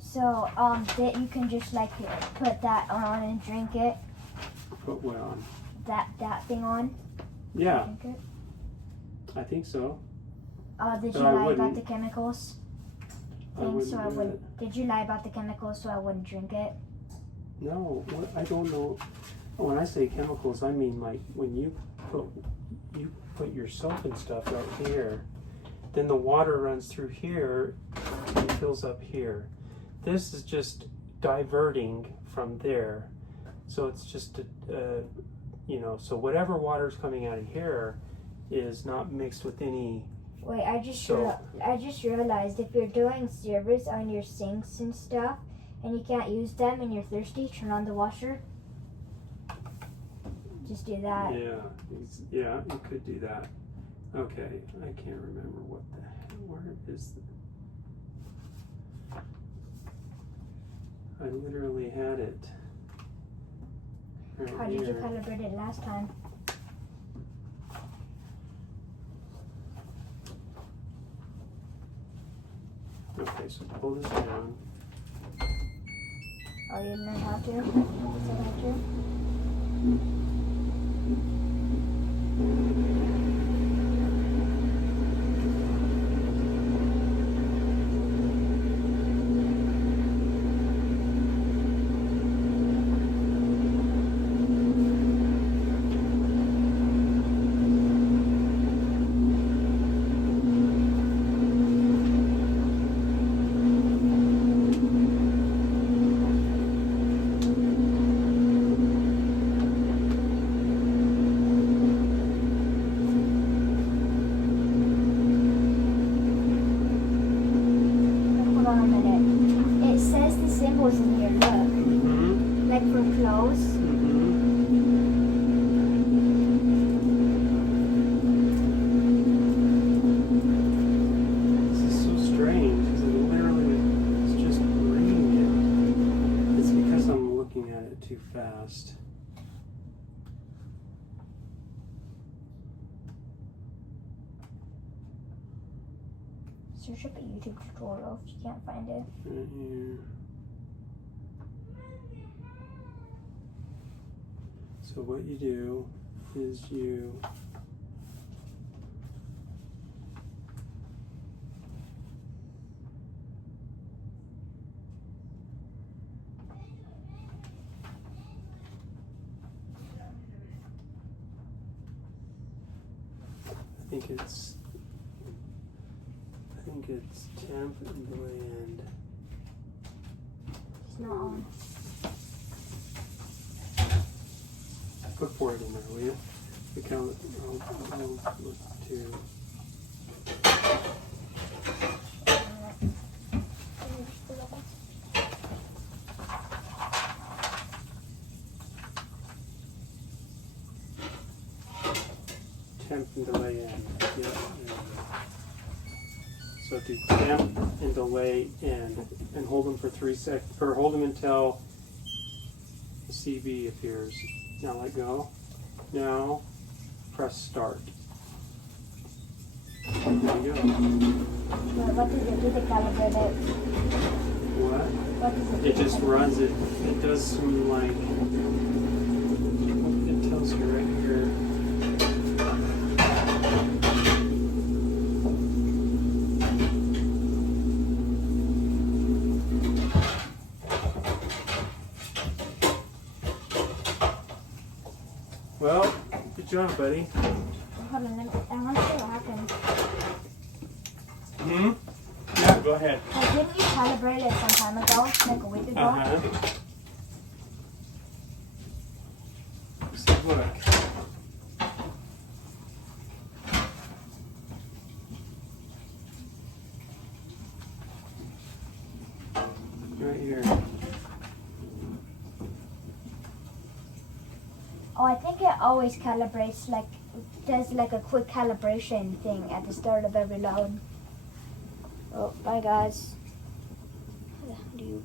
So, that you can just like put that on and drink it. Put what on? That thing on. Yeah, Drink it. I think so. Did you But I lie about wouldn't. the chemicals? I wouldn't So I do wouldn't. Did you lie about the chemicals so I wouldn't drink it? No, what, I don't know. When I say chemicals, I mean like when you put your soap and stuff right here, then the water runs through here and fills up here. This is just diverting from there, so it's just so whatever water's coming out of here is not mixed with any. Wait, I just So- realized if you're doing service on your sinks and stuff, and you can't use them and you're thirsty, turn on the washer. Just do that. Yeah, you could do that. Okay, I can't remember what the hell, where is I literally had it. Right How did you here. calibrate it last time? Okay, so pull this down. Oh, you didn't know how to? Is that how to? cables in here, look. Mm-hmm. Like for clothes. Mm-hmm. This is so strange, because it literally is just reading it. It's because I'm looking at it too fast. Search up a YouTube tutorial if you can't find it. Right here. So what you do is you I think it's temp and bland. It's not on. Put 4 in there, will you? Because I'll look to. Temp and delay end. Yeah, there we go. So do temp and delay end, and hold them for 3 seconds, or hold them until the CB appears. Now let go. Now press start. There you go. What does it do to calibrate it? What? What does it do? It just runs it. It does some like. It tells you right here. Well, good job, buddy. Hold on, I want to see what happened. Hmm? Yeah, go ahead. Like, didn't you calibrate it some time ago? Like a week ago? Uh-huh. So look. Right here. Oh, I think it always calibrates, like, does like a quick calibration thing at the start of every load. Oh, bye guys. How do you